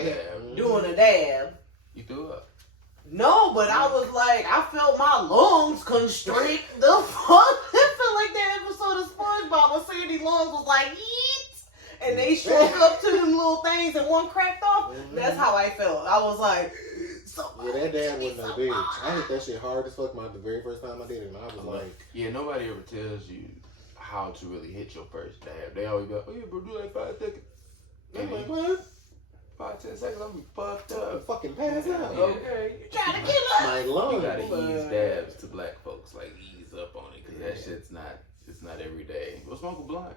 Doing a dab. You threw up? No, but I was like, I felt my lungs constrict. The fuck? It felt like that episode of SpongeBob when Sandy's lungs was like, yeet, and they shrunk up to them little things and one cracked off. That's how I felt. I was like, that dab wasn't no bitch. I hit that shit hard as fuck the very first time I did it, and I was like, yeah, nobody ever tells you how to really hit your first dab. They always go, oh yeah, bro, do like 5 seconds. I'm like, what? 5-10 seconds, I'm fucked up. Fucking pass out. Yeah. Okay, you trying to kill us? My lungs. You gotta ease dabs to black folks, like ease up on it, cause that shit's not every day. We'll smoke a blunt,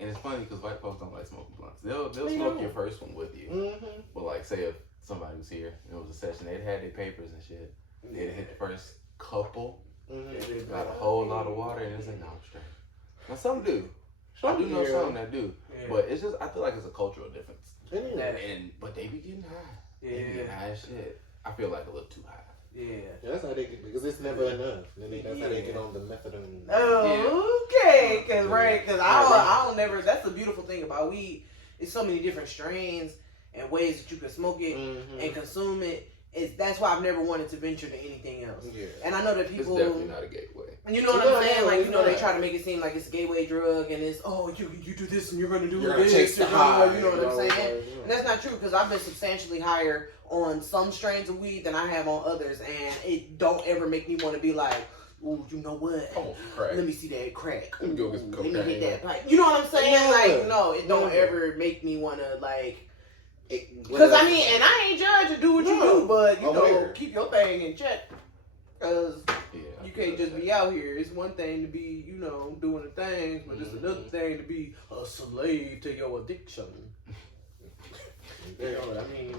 and it's funny because white folks don't like smoking blunts. They'll smoke your first one with you, but like say if somebody was here and it was a session, they'd had their papers and shit. They'd hit the first couple, got a whole lot of water, and it's like, no, I'm straight. Now some do. I do know some that do, but it's just I feel like it's a cultural difference. But they be getting high. They be getting high as shit. I feel like a little too high. Yeah. That's how they get, because it's never enough. That's how they get on the methadone. Okay, cause I don't never. That's the beautiful thing about weed. It's so many different strains and ways that you can smoke it and consume it. That's why I've never wanted to venture to anything else. Yeah. And I know that people. It's definitely not a gateway. And you know what I'm saying? Like, you know, they try to make it seem like it's a gateway drug and it's, you do this and you're going to do this. Chase the high, you know what I'm saying? And that's not true because I've been substantially higher on some strains of weed than I have on others. And it don't ever make me want to be like, ooh, you know what? Let me see that crack. Let me go get some cocaine. Let me hit that pipe. You know what I'm saying? Yeah. Like, no, it don't ever make me want to, like... Because, I mean, and I ain't judge to do what you do, but, you know, keep your thing in check. Because you can't just be out here. It's one thing to be, you know, doing the things, but it's another thing to be a slave to your addiction. You know what I mean?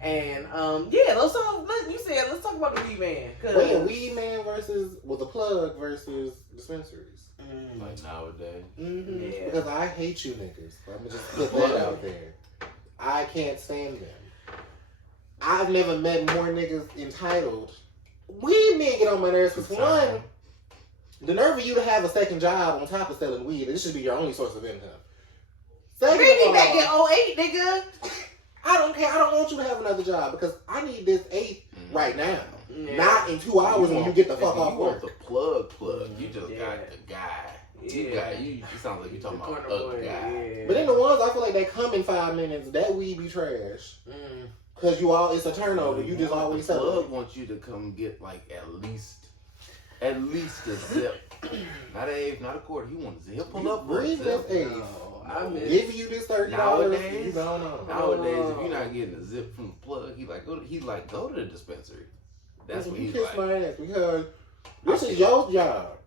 And, let's talk about the weed man. Weed man versus, the plug versus dispensaries. Like nowadays. Yeah. Because I hate you niggas. I'm going to just put that out there. I can't stand them. I've never met more niggas entitled. Weed men get on my nerves because one, the nerve of you to have a second job on top of selling weed, this should be your only source of income. Second Bring me back in 08, nigga. I don't care. I don't want you to have another job because I need this 8 right now. Not in 2 hours when you get the fuck off work. The plug. You just got the guy. You sound like you talking about a guy. Yeah. But then the ones I feel like they come in 5 minutes, that weed be trash. Cause it's a turnover. You just always sell it. Plug wants you to come get like at least a zip. Not an eighth, not a quarter. He wants a zip. He'll pull up for a zip. Give you this $30. Nowadays, if you're not getting a zip from the plug, go to the dispensary. That's what he's kiss like. my ass because this is your job.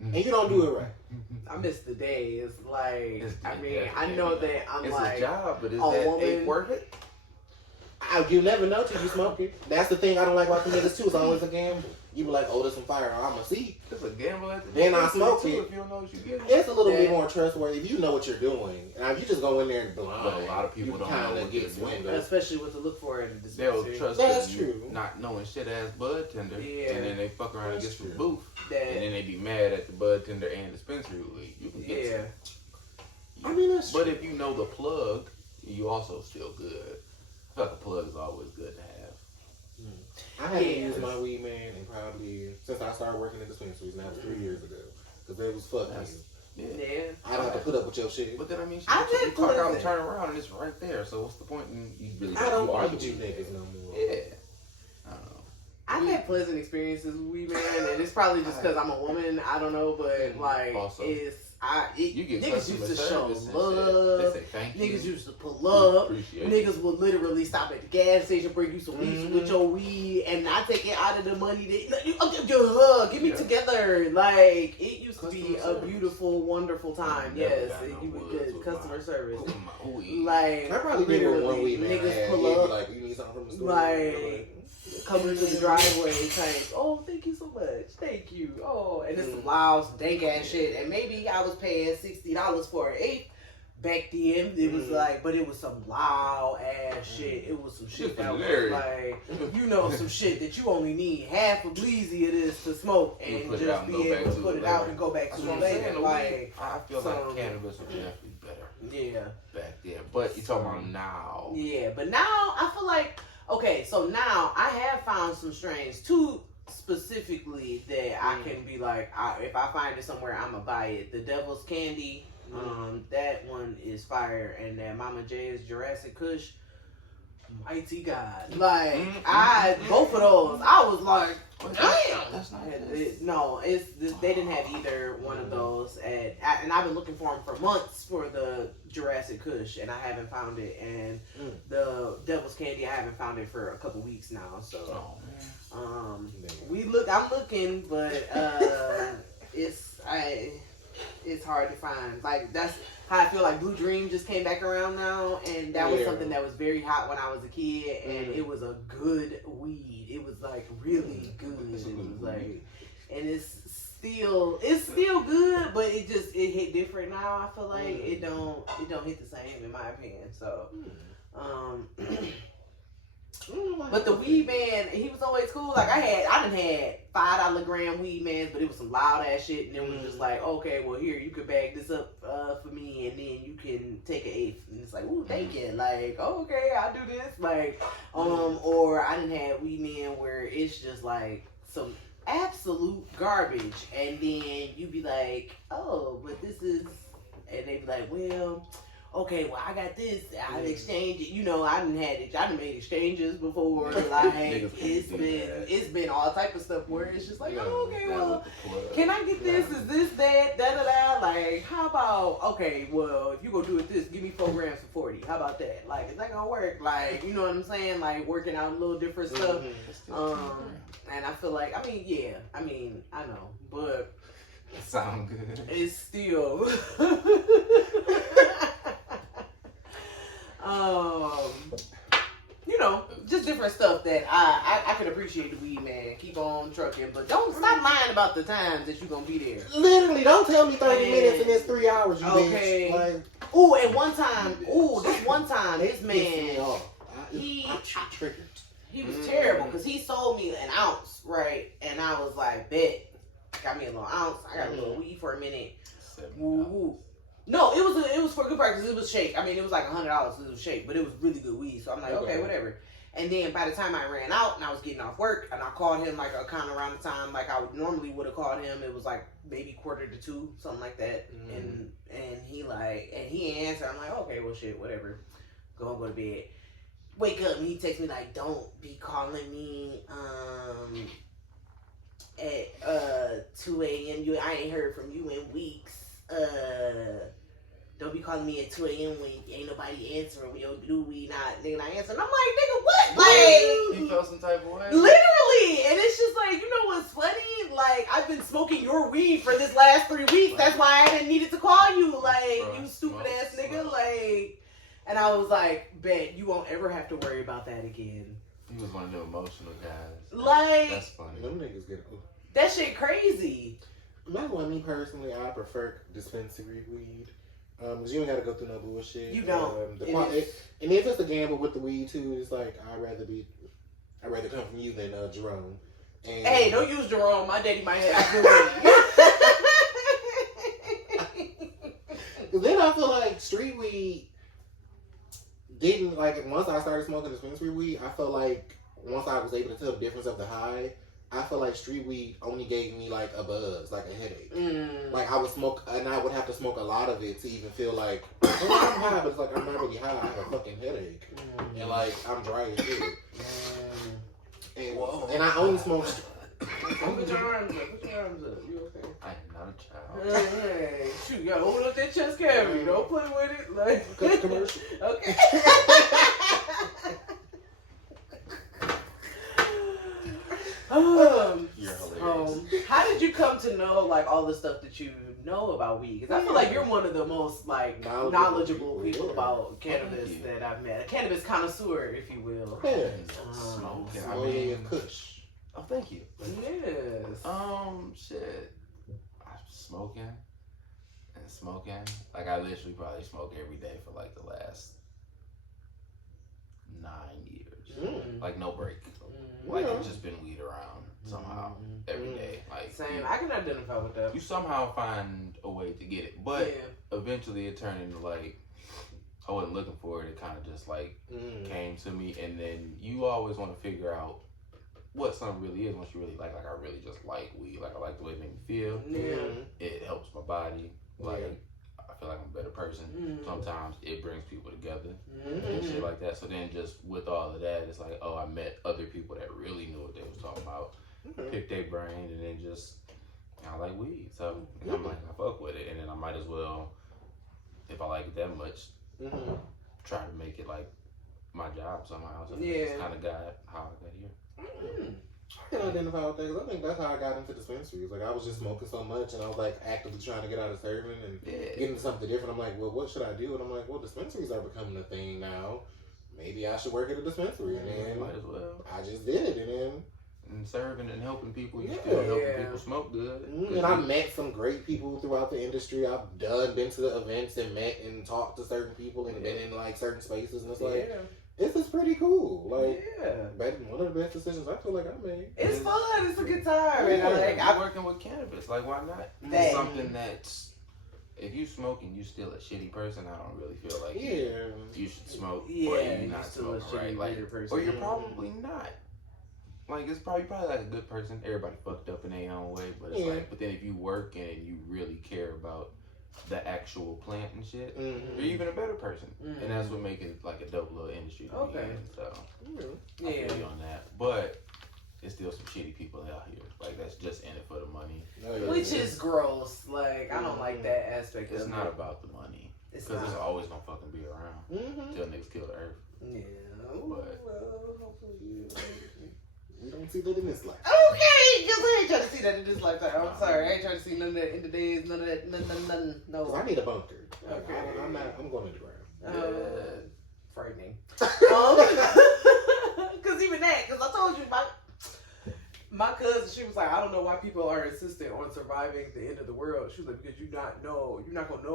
And you don't do it right. I miss the days. Like, I know that I'm it's like... It's a job, but is a that woman worth it? You never know till you smoke it. That's the thing I don't like about the niggas too. It's always a gamble. You be like, oh, there's some fire. I'ma see. It's a gamble at the Then I smoke it. If you don't know what you're getting. It's a little bit more trustworthy if you know what you're doing. And if you just go in there and blind, but a lot of people don't know what get swindled. Especially what to look for in the dispensary. They'll trust That's true. Not knowing shit ass bud tender. Yeah. And then they fuck around and get some booth. And then they be mad at the bud tender and dispensary league. You can get some. I mean, that's true. But if you know the plug, you also still good. I feel like a plug is always good to have. I haven't used my weed man in probably since I started working in dispensaries. Now 3 years ago, because it was fucking. Yeah. I don't have to put up with your shit. But then I mean, you clock out and turn around and it's right there. So what's the point in you really? I don't argue with you niggas no more. Yeah. I don't know. I've had pleasant experiences with weed, man, and it's probably just because I'm a woman. I don't know, but like, also, you get niggas used to show love. They say thank you. Niggas used to pull up. Niggas you. would literally stop at the gas station, bring you some weed with your weed, and I take it out of the money. Get me together. Like, it used to be a beautiful, wonderful time. Yes, you would get customer service. Like, I probably did it with one weed, man. Niggas pull up. Like, you need something from the store. Like, coming into the driveway tank. Oh, thank you so much. Thank you. Oh, and it's some loud, some dank ass shit. And maybe I was paying $60 for an eighth. Back then, it was like, but it was some loud ass shit. It was some shit that was like, some shit that you only need half a bleezy of this to smoke and just be able to put it out and go back to it later. Like, I feel like cannabis was definitely better. Yeah. Back then. But you're talking about now. Yeah, but now I feel like, okay, so now I have found some strains, two specifically that I can be like, if I find it somewhere, I'm going to buy it. The Devil's Candy. That one is fire, and that Mama J's Jurassic Kush, mighty God. Like, both of those, I was like, damn. That's not they didn't have either one of those, and I've been looking for them for months for the Jurassic Kush, and I haven't found it, and the Devil's Candy, I haven't found it for a couple weeks now, so, I'm looking, but, it's hard to find. Like, that's how I feel like Blue Dream just came back around now, and that was something that was very hot when I was a kid, and it was a good weed. It was like really good. It was like, and it's still good, but it hit different now. I feel like it don't hit the same in my opinion. So, but the weed man, he was always cool. Like, I done had $5 gram weed mans, but it was some loud ass shit, and it was just like, okay, well, here, you could bag this up for me, and then you can take an eighth. And it's like, ooh, thank you. Like, oh, okay, I'll do this. Like, or I done had weed man where it's just like some absolute garbage, and then you be like, oh, but this is, and they be like, well, okay, well, I got this. I've exchanged it. I done made exchanges before. Like, it's been all type of stuff where it's just like, oh, okay, well, can I get this? Is this that? Da-da-da? Like, how about, okay, well, if you go do it this, give me 4 grams for 40. How about that? Like, is that gonna work? Like, you know what I'm saying? Like, working out a little different stuff. And I feel like, I know, but it sounds good. It's still just different stuff that I could appreciate the weed man. Keep on trucking, but don't stop lying about the times that you're gonna be there. Literally, don't tell me 30 minutes and it's 3 hours, you okay. bitch. Like, and this one time, this man, he triggered. He was terrible because he sold me an ounce, right? And I was like, bet, got me a little ounce. I got a little weed for a minute. Woo. No, it was for good price. It was shake. It was like $100. It was shake, but it was really good weed. So I'm like, okay, whatever. And then by the time I ran out and I was getting off work, and I called him like kind of around the time like I normally would have called him. It was like maybe 1:45, something like that. And he answered. I'm like, okay, well, shit, whatever. Go to bed. Wake up and he texts me like, don't be calling me at 2 a.m. I ain't heard from you in weeks. Don't be calling me at 2 a.m. when ain't nobody answering when your do we not nigga not answering. I'm like, nigga, what? Like, you felt some type of way? Literally. And it's just like, you know what's funny? Like, I've been smoking your weed for this last 3 weeks. That's why I didn't needed to call you. Like, you stupid ass nigga. Like, and I was like, bet you won't ever have to worry about that again. He was one of the emotional guys. Like, that's funny. Them niggas get that shit crazy. Not one, me personally, I prefer dispensary weed. Cause you ain't gotta go through no bullshit. You don't. And if it's a gamble with the weed too, it's like I'd rather come from you than Jerome. And hey, don't use Jerome. My daddy might have good weed. Then I feel like street weed didn't like. Once I started smoking dispensary weed, I felt like once I was able to tell the difference of the high, I feel like street weed only gave me like a buzz, like a headache. Like I would smoke, and I would have to smoke a lot of it to even feel like, well, I'm high, but it's like I'm not really high. I have a fucking headache, and like I'm dry as shit. And I only smoke. Put your arms up. Put your arms up. You okay? I am not a child. Hey, shoot, you gotta open up that chest cavity. Don't play with it. Like, Cut the commercial. Okay. You're hilarious. How did you come to know like all the stuff that you know about weed? Because I feel like you're one of the most like knowledgeable people about cannabis that I've met. A cannabis connoisseur, if you will. Yeah. Smoking. I Slowly mean, and Kush. oh, thank you. Yes. Shit. I'm smoking and smoking. Like, I literally probably smoke every day for like the last 9 years. Like, no break. Like, it's just been weed around somehow every day. Like, same. I can identify with that. You somehow find a way to get it, but eventually it turned into like, I wasn't looking for it. It kind of just like came to me, and then you always want to figure out what something really is once you really like I really just like weed. Like, I like the way it makes me feel. Yeah. It helps my body. Like, I feel like I'm a better person. Sometimes it brings people together and shit like that. So then just with all of that, it's like, oh, I met other people that really knew what they was talking about. Pick their brain, and then just, I like weed. So I'm like, I fuck with it. And then I might as well, if I like it that much, try to make it like my job somehow. So that's kind of how I got here. I can identify with that because I think that's how I got into dispensaries. Like, I was just smoking so much, and I was like actively trying to get out of serving and get into something different. I'm like, well, what should I do? And I'm like, well, dispensaries are becoming a thing now. Maybe I should work at a dispensary. And then might as well. I just did it, and then serving and helping people, you still helping people smoke good. And I met some great people throughout the industry. I've been to the events and met and talked to certain people and been in like certain spaces, and it's like, this is pretty cool. Like, one of the best decisions I feel like I made. It's fun. It's a good time. And I'm working with cannabis. Like, why not? It's something that's, if you smoke and you still a shitty person, I don't really feel like you should smoke. Or you're not smoking right. Like, person. Or you're probably not. Like, it's probably like a good person. Everybody fucked up in their own way, but it's like, but then if you work and you really care about the actual plant and shit, you're even a better person. And that's what makes it like a dope little industry to be in. So I feel you on that. But there's still some shitty people out here. Like, that's just in it for the money. Which is gross. Like, I don't like that aspect of it. It's not about the money. Because it's always gonna fucking be around until niggas kill the earth. Yeah. But hopefully we don't see that in this life. Okay, because I ain't trying to see that in this lifetime. I'm sorry, I ain't trying to see none of that in the days, none of that, none. No. Because I need a bunker. Okay. I'm going to the ground. Frightening. Because even that, because I told you, my cousin, she was like, I don't know why people are insistent on surviving the end of the world. She was like, because you're not gonna know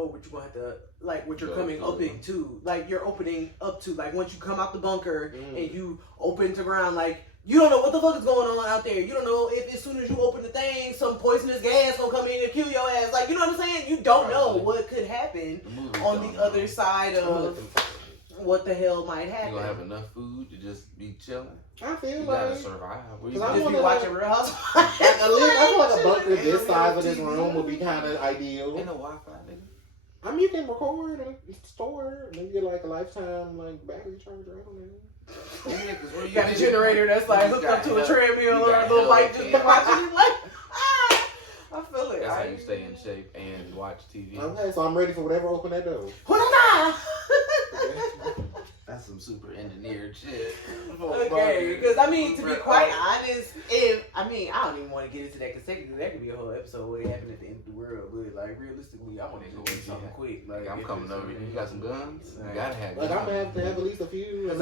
what you're gonna have to, like, what you're coming up into. Like, you're opening up to, like, once you come out the bunker and you open to ground, like, you don't know what the fuck is going on out there. You don't know if as soon as you open the thing, some poisonous gas gonna come in and kill your ass. Like, you know what I'm saying? You don't know what could happen on the other side of what the hell might happen. You gonna have enough food to just be chilling? I feel you like gotta survive. Just be watching Real Housewives. I feel like a bunker this size of this room would be kind of ideal. Ain't no Wi-Fi, nigga. I mean, you can record and store, maybe get like a lifetime like battery charger. I don't know. Yeah, cause you got a generator that's like hooked up to a treadmill or a little light just watching it like, I feel it. That's how you stay in shape and watch TV. Okay, so I'm ready for whatever open that door. That's some super engineered shit. Okay, because I mean, to be quite honest, I don't even want to get into that because technically that could be a whole episode what happened at the end of the world. But like realistically, I want to go into something quick. Like, I'm coming over. You got some guns? You gotta have guns. Like, I'm gonna have to have at least a few. I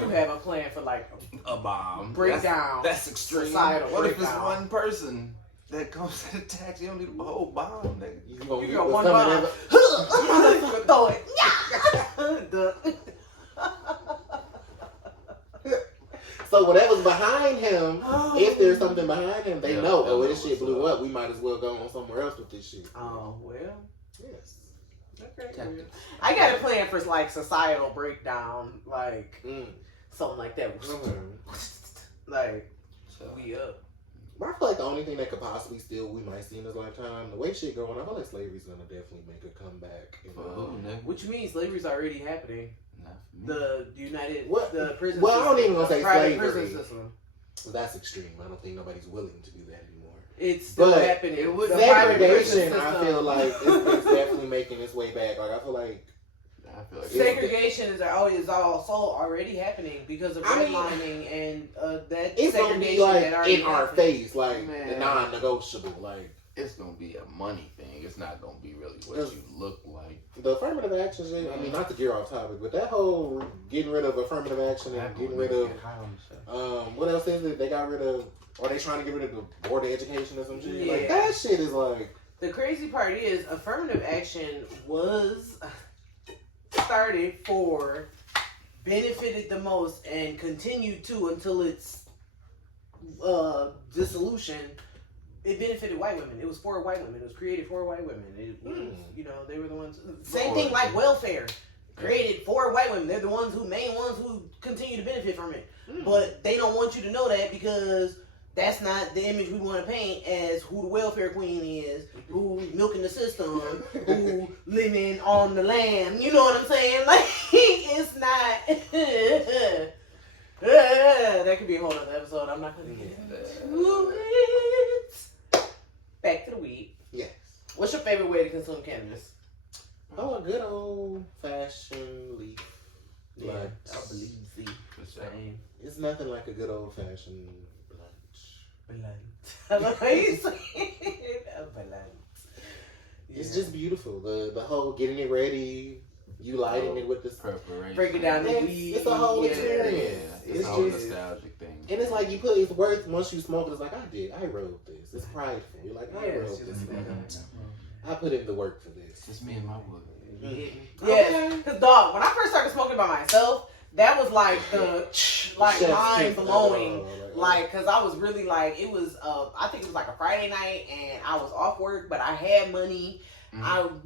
do have a plan for like a bomb breakdown. That's extreme. Societal what breakdown. If it's one person that comes to the tax? You don't need a whole bomb, nigga. You got one bomb. You throw it. So whatever's behind him, if there's something behind him, they know, oh, this shit blew up. We might as well go on somewhere else with this shit. Oh, well. Yes. Okay. I got a plan for like societal breakdown, like something like that. Like, we up. I feel like the only thing that could possibly we might see in this lifetime, the way shit going, I feel like slavery's gonna definitely make a comeback. What you mean? Slavery's already happening. The United, what? The prison. Well, system, I don't even want to say private slavery. prison system. That's extreme. I don't think nobody's willing to do that anymore. It's still happening. Segregation, I feel like, it's definitely making its way back. Like I feel like segregation is also already happening because of redlining and that it's segregation gonna be like that in our face, like Man. the non-negotiable. Like it's gonna be a money thing. It's not gonna be really what you look like. The affirmative action shit. I mean, not to gear off topic, but that whole getting rid of affirmative action and getting rid of what else is it? They got rid of. Are they trying to get rid of the board of education or some shit? Yeah. Like that shit is like. The crazy part is affirmative action was started for, benefited the most, and continued to until its dissolution. It benefited white women. It was for white women. It was created for white women. It was, they were the ones. Same thing like welfare, created for white women. They're the main ones who continue to benefit from it. But they don't want you to know that because that's not the image we want to paint as who the welfare queen is, who milking the system, who living on the land. You know what I'm saying? Like, it's not. That could be a whole other episode. I'm not going to get into it. Back to the weed. Yes. What's your favorite way to consume cannabis? Oh, a good old fashioned leaf. Yeah, I believe the same. It's nothing like a good old fashioned blunt. I love how you say it. A blunt. It's just beautiful. The whole getting it ready, you lighting it with the preparation. Breaking down the weed. It's a whole experience. It's a whole nostalgic thing. And it's like it's worth once you smoke it. It's like I wrote this. It's prideful. You're like I wrote this. I put in the work for this. It's me and my wood. Yeah, because dog, when I first started smoking by myself, that was like the mind blowing. Like, cause I was really like, it was I think it was like a Friday night, and I was off work, but I had money.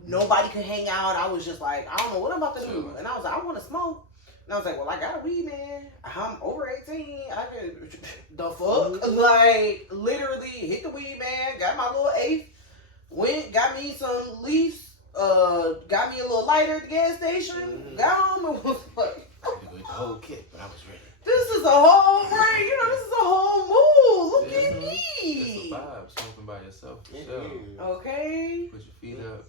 Nobody could hang out. I was just like, I don't know what I'm about to do, and I was like, I want to smoke. And I was like, well, I got a weed, man. I'm over 18. I can the fuck, like literally hit the weed, man. Got my little eighth. Went, got me some leaves. Got me a little lighter at the gas station. Got home and was like, I had to go the whole kit, but I was ready. This is a whole brain, this is a whole move. Look at me. It's a vibe, smoking by yourself for sure. Okay. Put your feet up,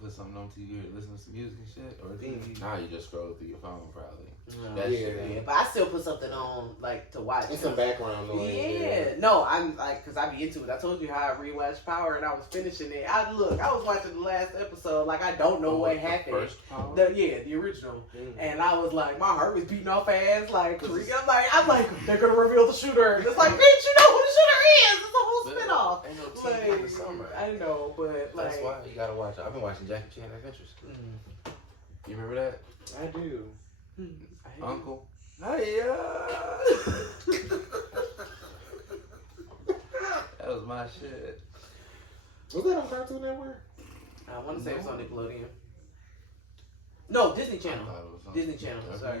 put something on TV or listen to some music and shit. Or TV. Now you just scroll through your phone probably. Yeah, but I still put something on like to watch. It's some background noise. Yeah. No, I'm like, cause I be into it. I told you how I rewatched Power and I was finishing it. I was watching the last episode, like I don't know what happened. First Power? The original. And I was like, my heart was beating off fast. Like, I'm like, they're gonna reveal the shooter. It's like, bitch, you know who the shooter is. It's a whole spinoff. Ain't no TV in the summer. I know, but like, that's why you gotta watch it. I've been watching Jackie Chan Adventures. You remember that? I do. Uncle. Hey, That was my shit. Was that on Cartoon Network? I want to say it's on Nickelodeon. No, Disney Channel. Disney Channel. Sorry.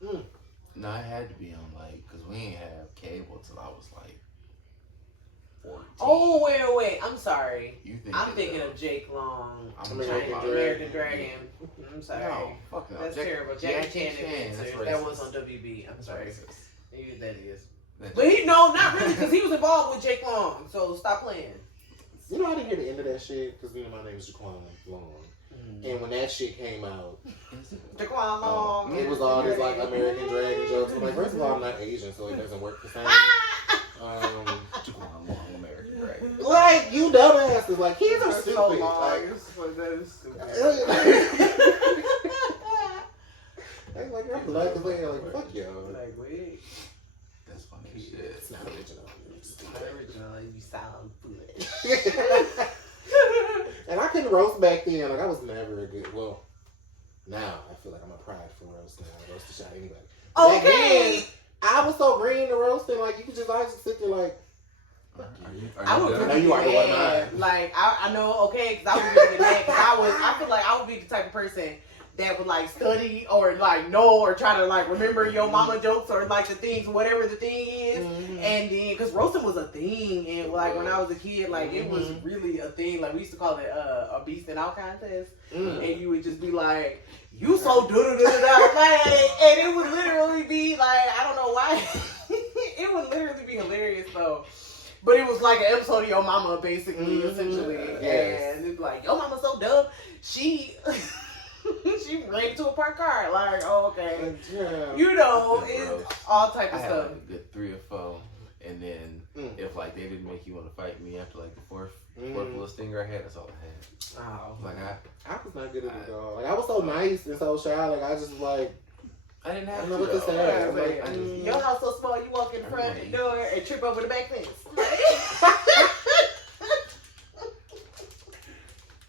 No, it had to be on because we didn't have cable till I was 14. Oh wait! I'm sorry. I'm thinking of Jake Long. American Dragon. I'm sorry. No, fuck no. That's terrible. Jackie Chan Adventures. That was on WB. I'm sorry. Maybe that is. But not really, because he was involved with Jake Long. So stop playing. I didn't hear the end of that shit because my name is Jaquan Long. And when that shit came out, Jaquan Long. It was all this American Dragon jokes. I'm like, first of all, I'm not Asian, so it doesn't work the same. Jaquan Long, American Dragon. Like, you dumbasses. Like, kids are stupid. So like, that is stupid. like, you're black as hell. Like, fuck y'all. Like, wait. That's funny shit. It's not original. It's not original. You sound foolish. And I couldn't roast back then. Like, I was never a good. Well, now I feel like I'm a prideful roast now. I roast the shot anybody. Okay. Then, I was so green to roasting. Like, you could just sit there like. I would know you are the one. Like I know, okay, because I was really mad. Because I feel like I would be the type of person that would like study or like know or try to like remember your mama jokes or like the things, whatever the thing is. And then, because roasting was a thing, and like when I was a kid, like it was really a thing. Like we used to call it a beast and out contest, and you would just be like, "You so da-da-da-da-da," like, and it would literally be like, I don't know why, it would literally be hilarious though. But it was like an episode of Your Mama, basically, essentially. Yes. And it's like, your mama's so dumb. She ran into a parked car. Like, oh, okay. Yeah. You know, it's all type of I stuff. had like a good 3 or 4. And then if like they didn't make you want to fight me after like the fourth little stinger I had, that's all I had. Oh. Like I was not good at it all. Like I was so nice and so shy. Like I just was like, I didn't have I know what to say. I'm like, your house so small, you walk in the front door and trip over the back fence.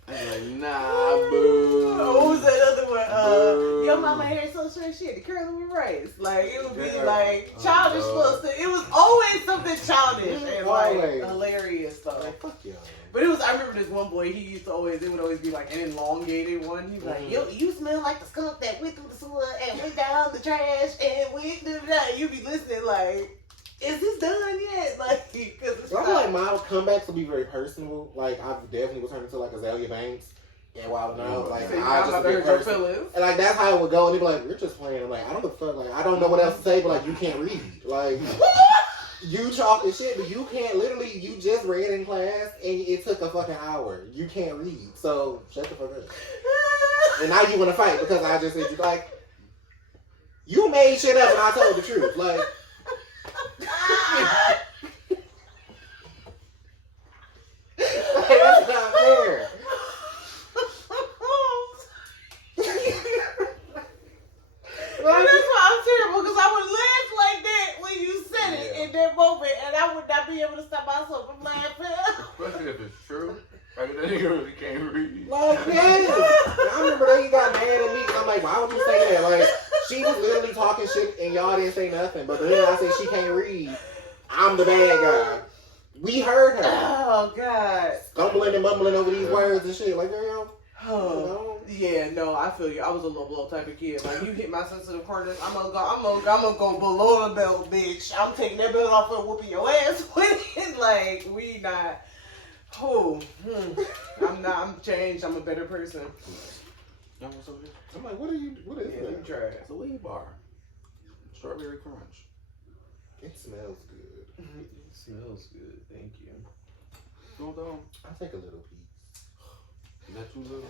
I'm like, nah, boo. What was that other one? Your mama hair so short, she had to curl it with rice. Like, it would be like childish stuff. It was always something childish and like hilarious stuff. Like, fuck y'all. But it was, I remember this one boy, it would always be like an elongated one. He's like, yo, you smell like the skunk that went through the sewer and went down the trash and went through that. You be listening like, is this done yet? Like, because it's I feel like my comebacks will be very personal. Like, I definitely would turn into like Azalea Banks. Yeah, Wild and Out. Like, I just be personal. And like, that's how it would go. And they'd be like, we're just playing. I'm like, I don't know what the fuck. Like, I don't know what else to say, but like, you can't read. Like, you talking shit, but you can't literally, you just read in class and it took a fucking hour. You can't read. So, shut the fuck up. And now you want to fight because I just said, like, you made shit up and I told the truth. Like, that's not fair. And that's why I'm terrible, because I would laugh like that when you said it in that moment, and I would not be able to stop myself from laughing. Especially if it's true. Like, that nigga really can't read. Like, yes. I remember they got mad at me. I'm like, why would you say that? Like, she was literally talking shit and y'all didn't say nothing. But then I say she can't read. I'm the bad guy. We heard her. Oh, God. Stumbling and mumbling over these words and shit. Like, girl. Oh. Yeah, no, I feel you. I was a low blow type of kid. Like, you hit my sensitive corners, I'm gonna go below the belt, bitch. I'm taking that belt off and whooping your ass with it. Like, we not. I'm changed. I'm a better person. I'm like, what is Let me that? try it. It's a weed bar. Strawberry crunch. It smells good. It smells good. Thank you. Hold on. I'll take a little piece. Is that too little?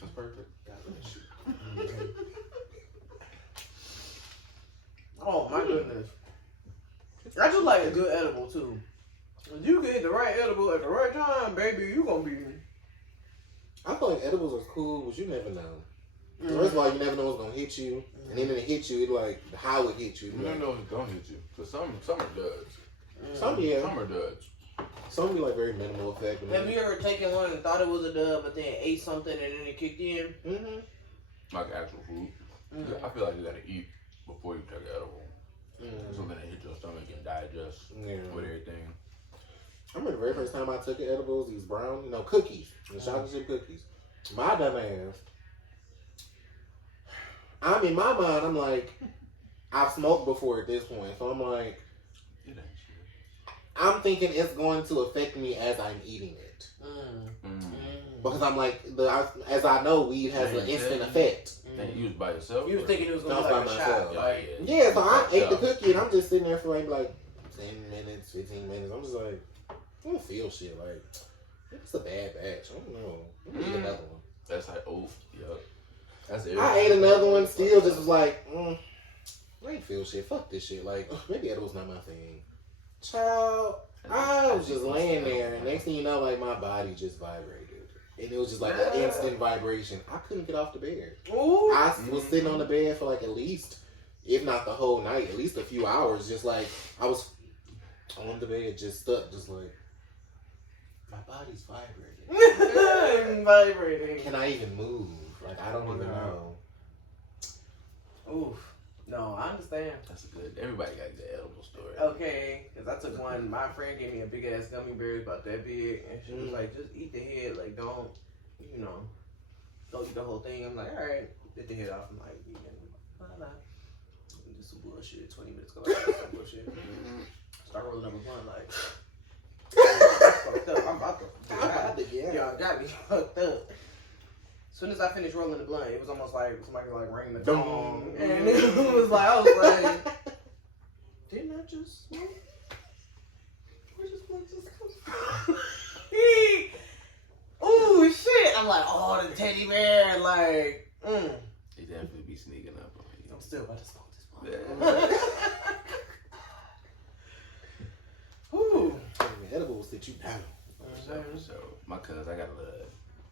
That's perfect. God bless you. Oh, my goodness. I just like a good edible, too. If you get the right edible at the right time, baby, you gonna be... I feel like edibles are cool, but you never know. First of all, you never know what's gonna hit you, and then when it hits you, it's like how it hit you. You never know if it's gonna hit you. Cause some are duds. Some are duds. Some be like very minimal effect. Have you ever taken one and thought it was a dub, but then ate something and then it kicked in? Mm-hmm. Like actual food. I feel like you gotta eat before you take an edible. So then it hit your stomach and digest with everything. I remember the very first time I took an edibles, these brown, cookies, the chocolate chip cookies. My dumb ass. I'm in my mind, I'm like, I've smoked before at this point, so I'm like, I'm thinking it's going to affect me as I'm eating it. Because I'm like, as I know, weed has an instant effect. And you was by yourself? You was thinking it was going to be like a shot. Yeah, so I ate the cookie and I'm just sitting there for like 10 minutes, 15 minutes. I'm just like, I don't feel shit. Like, it's a bad batch. I don't know. Let me eat another one. That's like, That's it. I ate another one, still just was like, I ain't feel shit. Fuck this shit. Like, maybe edibles not my thing. Child, I was just laying there, and next thing you know, like, my body just vibrated. And it was just like an instant vibration. I couldn't get off the bed. Ooh. I was sitting on the bed for like at least, if not the whole night, at least a few hours, just like, I was on the bed, just stuck, just like, my body's vibrating. Vibrating. Can I even move? Like, I don't even know. Oof. No, I understand. That's good. Everybody got a good edible story. Okay, because I took one. My friend gave me a big ass gummy bear about that big, and she was like, "Just eat the head. Like, don't eat the whole thing." I'm like, "All right." Did the head off. I'm like, yeah, do some bullshit. 20 minutes go. Some bullshit. Start rolling up a blunt like. That's fucked up. I'm about to get y'all got me fucked up. As soon as I finished rolling the blunt, it was almost like somebody like rang the gong, and it was like I was like, didn't I just smoke? Where does blood just come from? Ooh shit! I'm like, oh, the teddy bear, like, He definitely be sneaking up on you. I'm still about to smoke this blunt. Ooh. Edibles sit you down. So my cousin, I got a little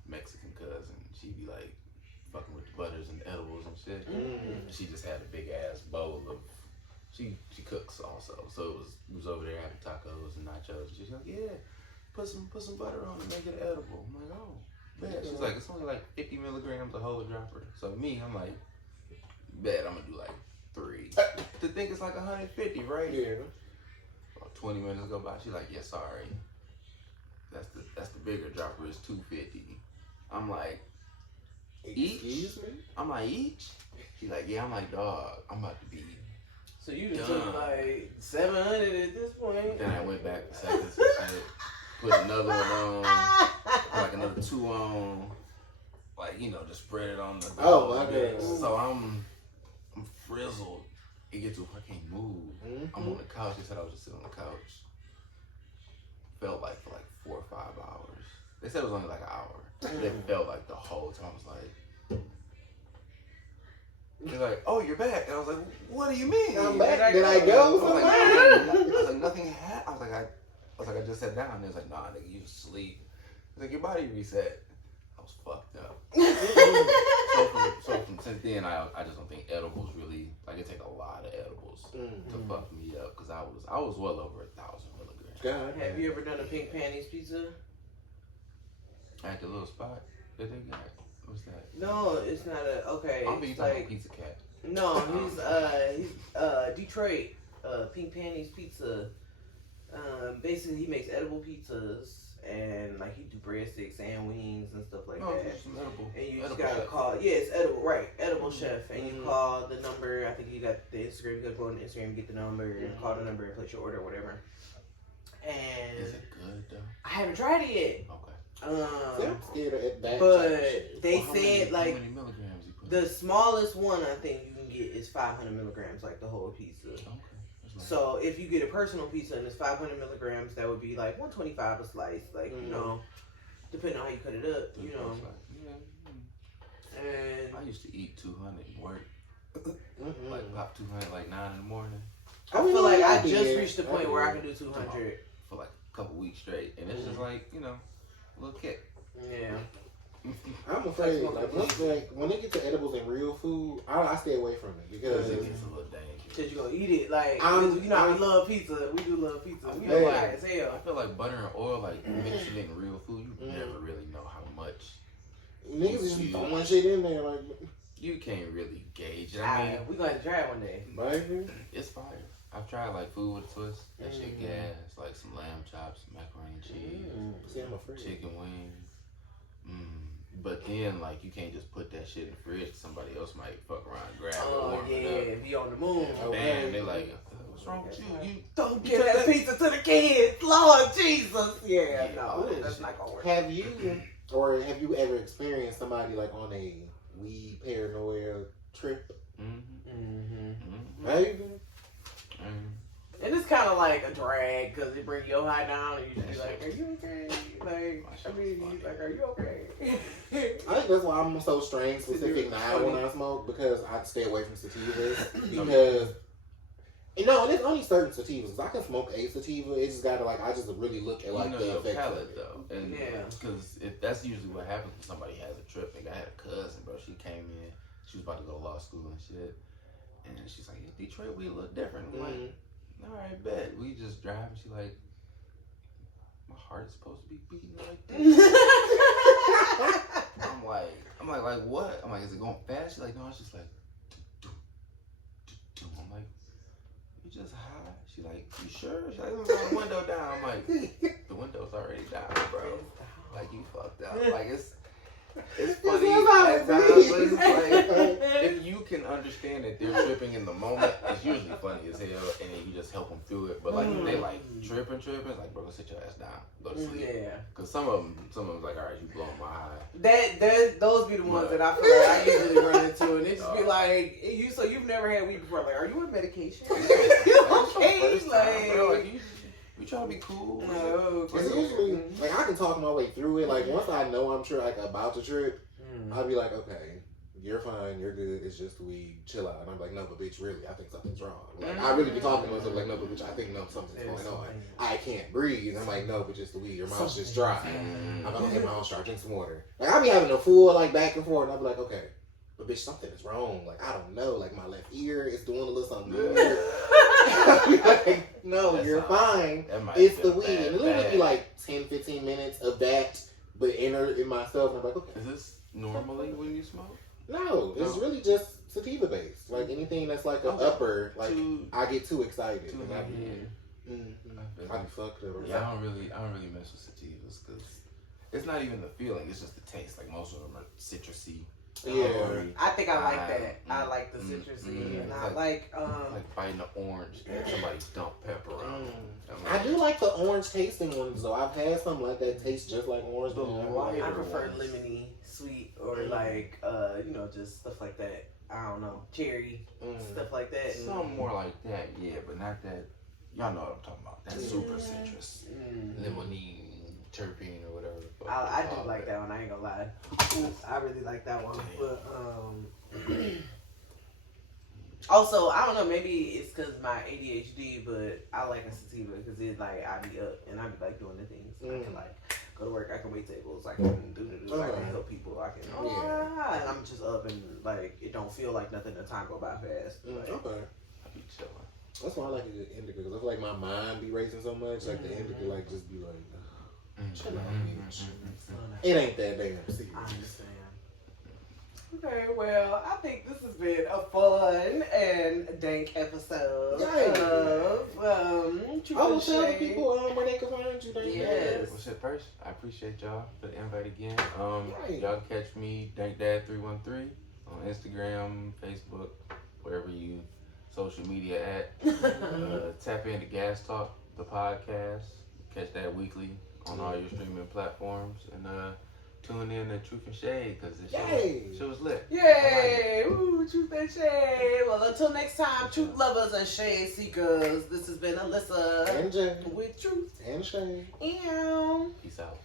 Mexican cousin. She be like fucking with the butters and edibles and shit. She just had a big ass bowl of. She cooks also, so we was over there having tacos and nachos. And she's like, yeah, put some butter on it, make it edible. I'm like, oh, bet. She's like, it's only like 50 milligrams a whole dropper. So me, I'm like, bet I'm gonna do like 3. To think it's like 150, right? Yeah. 20 minutes go by, she's like, yeah, sorry. That's the bigger dropper, it's 250. I'm like, each? Excuse me? I'm like, each? She's like, yeah. I'm like, dog, I'm about to be So you just took like 700 at this point. Then I went back to seconds and shit, put another one on, put like another 2 on, like, just spread it on the Oh my God. So I'm frizzled. It gets to I can't move. I'm on the couch. They said I was just sitting on the couch. Felt like for like 4 or 5 hours. They said it was only like an hour. It felt like the whole time. I was like, they're like, oh, you're back. And I was like, what do you mean? I'm back. Did I go somewhere? I was like, nothing happened. I was like, I just sat down. And they was like, nah, nigga, you sleep. I was like, your body reset. I was fucked up. so from since then, I just don't think edibles really, like, it take a lot of edibles to fuck me up. Because I was well over 1,000 milligrams. God. Have you ever done a pink panties pizza? At the little spot that they got. What's that? No, it's not a. Okay, I'm be it's talking like about Pizza Cat. no, he's Detroit Pink Panties Pizza. Basically, he makes edible pizzas and like he do breadsticks and wings and stuff like that. Some edible. And you just edible gotta chef. call. Yeah, it's edible, right? Edible chef, and you call the number. I think you got the Instagram. You gotta go on Instagram and get the number and call the number and place your order or whatever. And Is it good though? I haven't tried it yet. Okay. I'm scared of that. But they Well, said how many milligrams you put the smallest one I think you can get is 500 milligrams, like the whole pizza. Okay. That's nice. So if you get a personal pizza and it's 500 milligrams, that would be like 125 a slice, like depending on how you cut it up, And I used to eat 200 and work. Like pop 200 like 9 in the morning. I feel like I just reached the point where I can do 200 for like a couple weeks straight, and it's just like a little kick. Yeah. I'm afraid, when it gets to edibles and real food, I stay away from it because it gets a little dangerous. Because you're gonna eat it, like, how we love pizza. We do love pizza. We know why as hell. I feel like butter and oil, like mixing it in real food, you never really know how much. Niggas just throwing shit in there, like. You can't really gauge it. We gonna have to try it one day. It's fire. I've tried like food with a twist. That shit gas. Like some lamb chops, macaroni and cheese, See, I'm afraid. chicken wings. But then like you can't just put that shit in the fridge. Somebody else might fuck around and grab it, warm it up. Be on the moon. Bam, they like, what's wrong with you? You don't give that pizza to the kids, Lord Jesus. Yeah, no, that's not gonna work. Have you ever experienced somebody like on a weed paranoia trip? Have you? And it's kind of like a drag because it brings your high down and you just be like, are you okay? Like, I mean, like, are you okay? I think that's why I'm so strange specific now when I smoke, because I stay away from sativas. Because, and there's only certain sativas. I can smoke a sativa, it's just gotta, like, I just really look at, like, the effects of it. Though. And because that's usually what happens when somebody has a trip. Like, I had a cousin, bro, she came in, she was about to go to law school and shit. And she's like, yeah, Detroit, we look different. I'm like, all right, bet. We just drive, and she like, my heart is supposed to be beating like this. I'm like, what? I'm like, is it going fast? She's like, no, it's just like, I'm like, you just high? She's like, you sure? She's like, let me roll the window down. I'm like, the window's already down, bro. Like, you fucked up. Like, It's funny at times, but it's like, if you can understand that they're tripping in the moment, it's usually funny as hell, and then you just help them through it. But like, if they like tripping, it's like, bro, go sit your ass down, go to sleep. Yeah. Because some of them like, all right, you blowing my high. Those be the ones that I feel like I usually run into, and it just be like, so you've never had weed before? Like, are you on medication? Okay, like. We try to be cool. No, it's usually like I can talk my way through it. Like once I know I'm about to trip, I'll be like, okay, you're fine, you're good. It's just weed. Chill out. And I'm like, no, but bitch, really, I think something's wrong. Like I really be talking to myself like, no, but bitch, I think something's going on. I can't breathe. I'm like, no, but just the weed. Your mouth's just dry. I'm like, okay, mom, start drinking some water. Like I be having a full like back and forth, and I'll be like, okay. But bitch, something is wrong. Like I don't know. Like my left ear is doing a little something weird. Like, no, that's you're fine. It's the weed. And it'll literally be like 10-15 minutes of that, but in myself. And I'm like, okay. Is this normally when you smoke? No, it's really just sativa based. Like anything that's like an upper, like I get too excited. I be fucked up. Yeah, I don't really mess with sativas because it's not even the feeling. It's just the taste. Like most of them are citrusy. Yeah, I think I like that. I like the citrusy, and I like biting the orange and somebody dump pepper on. I do like the orange tasting ones though. I've had some like that taste just like orange. I prefer lemony, sweet, or like just stuff like that. I don't know, cherry, stuff like that. Some more like that, yeah, but not that. Y'all know what I'm talking about. That super citrus, lemonine. Terpene or whatever. I do like that one. I ain't gonna lie. I really like that one. But also, I don't know. Maybe it's because my ADHD, but I like a sativa because it's like I be up and I be like doing the things. I can like go to work. I can wait tables. I can do the. I can help people. I can. And I'm just up and like it don't feel like nothing. The time go by fast. Like, okay. I be chilling. That's why I like the indica because I feel like my mind be racing so much. Like the indica, like just be like. Chill out, bitch. It ain't that damn serious. I understand. Okay, well, I think this has been a fun and dank episode of tell the people where they can find you. Yes. Well, shit, first, I appreciate y'all for the invite again. Y'all can catch me, DankDad313, on Instagram, Facebook, wherever you social media at. Tap into Gas Talk, the podcast. Catch that weekly on all your streaming platforms, and tune in to Truth and Shade because the show was lit. Yay! Ooh, Truth and Shade. Well, until next time, truth lovers and shade seekers, this has been Alyssa and Jay with Truth and Shade. And peace out.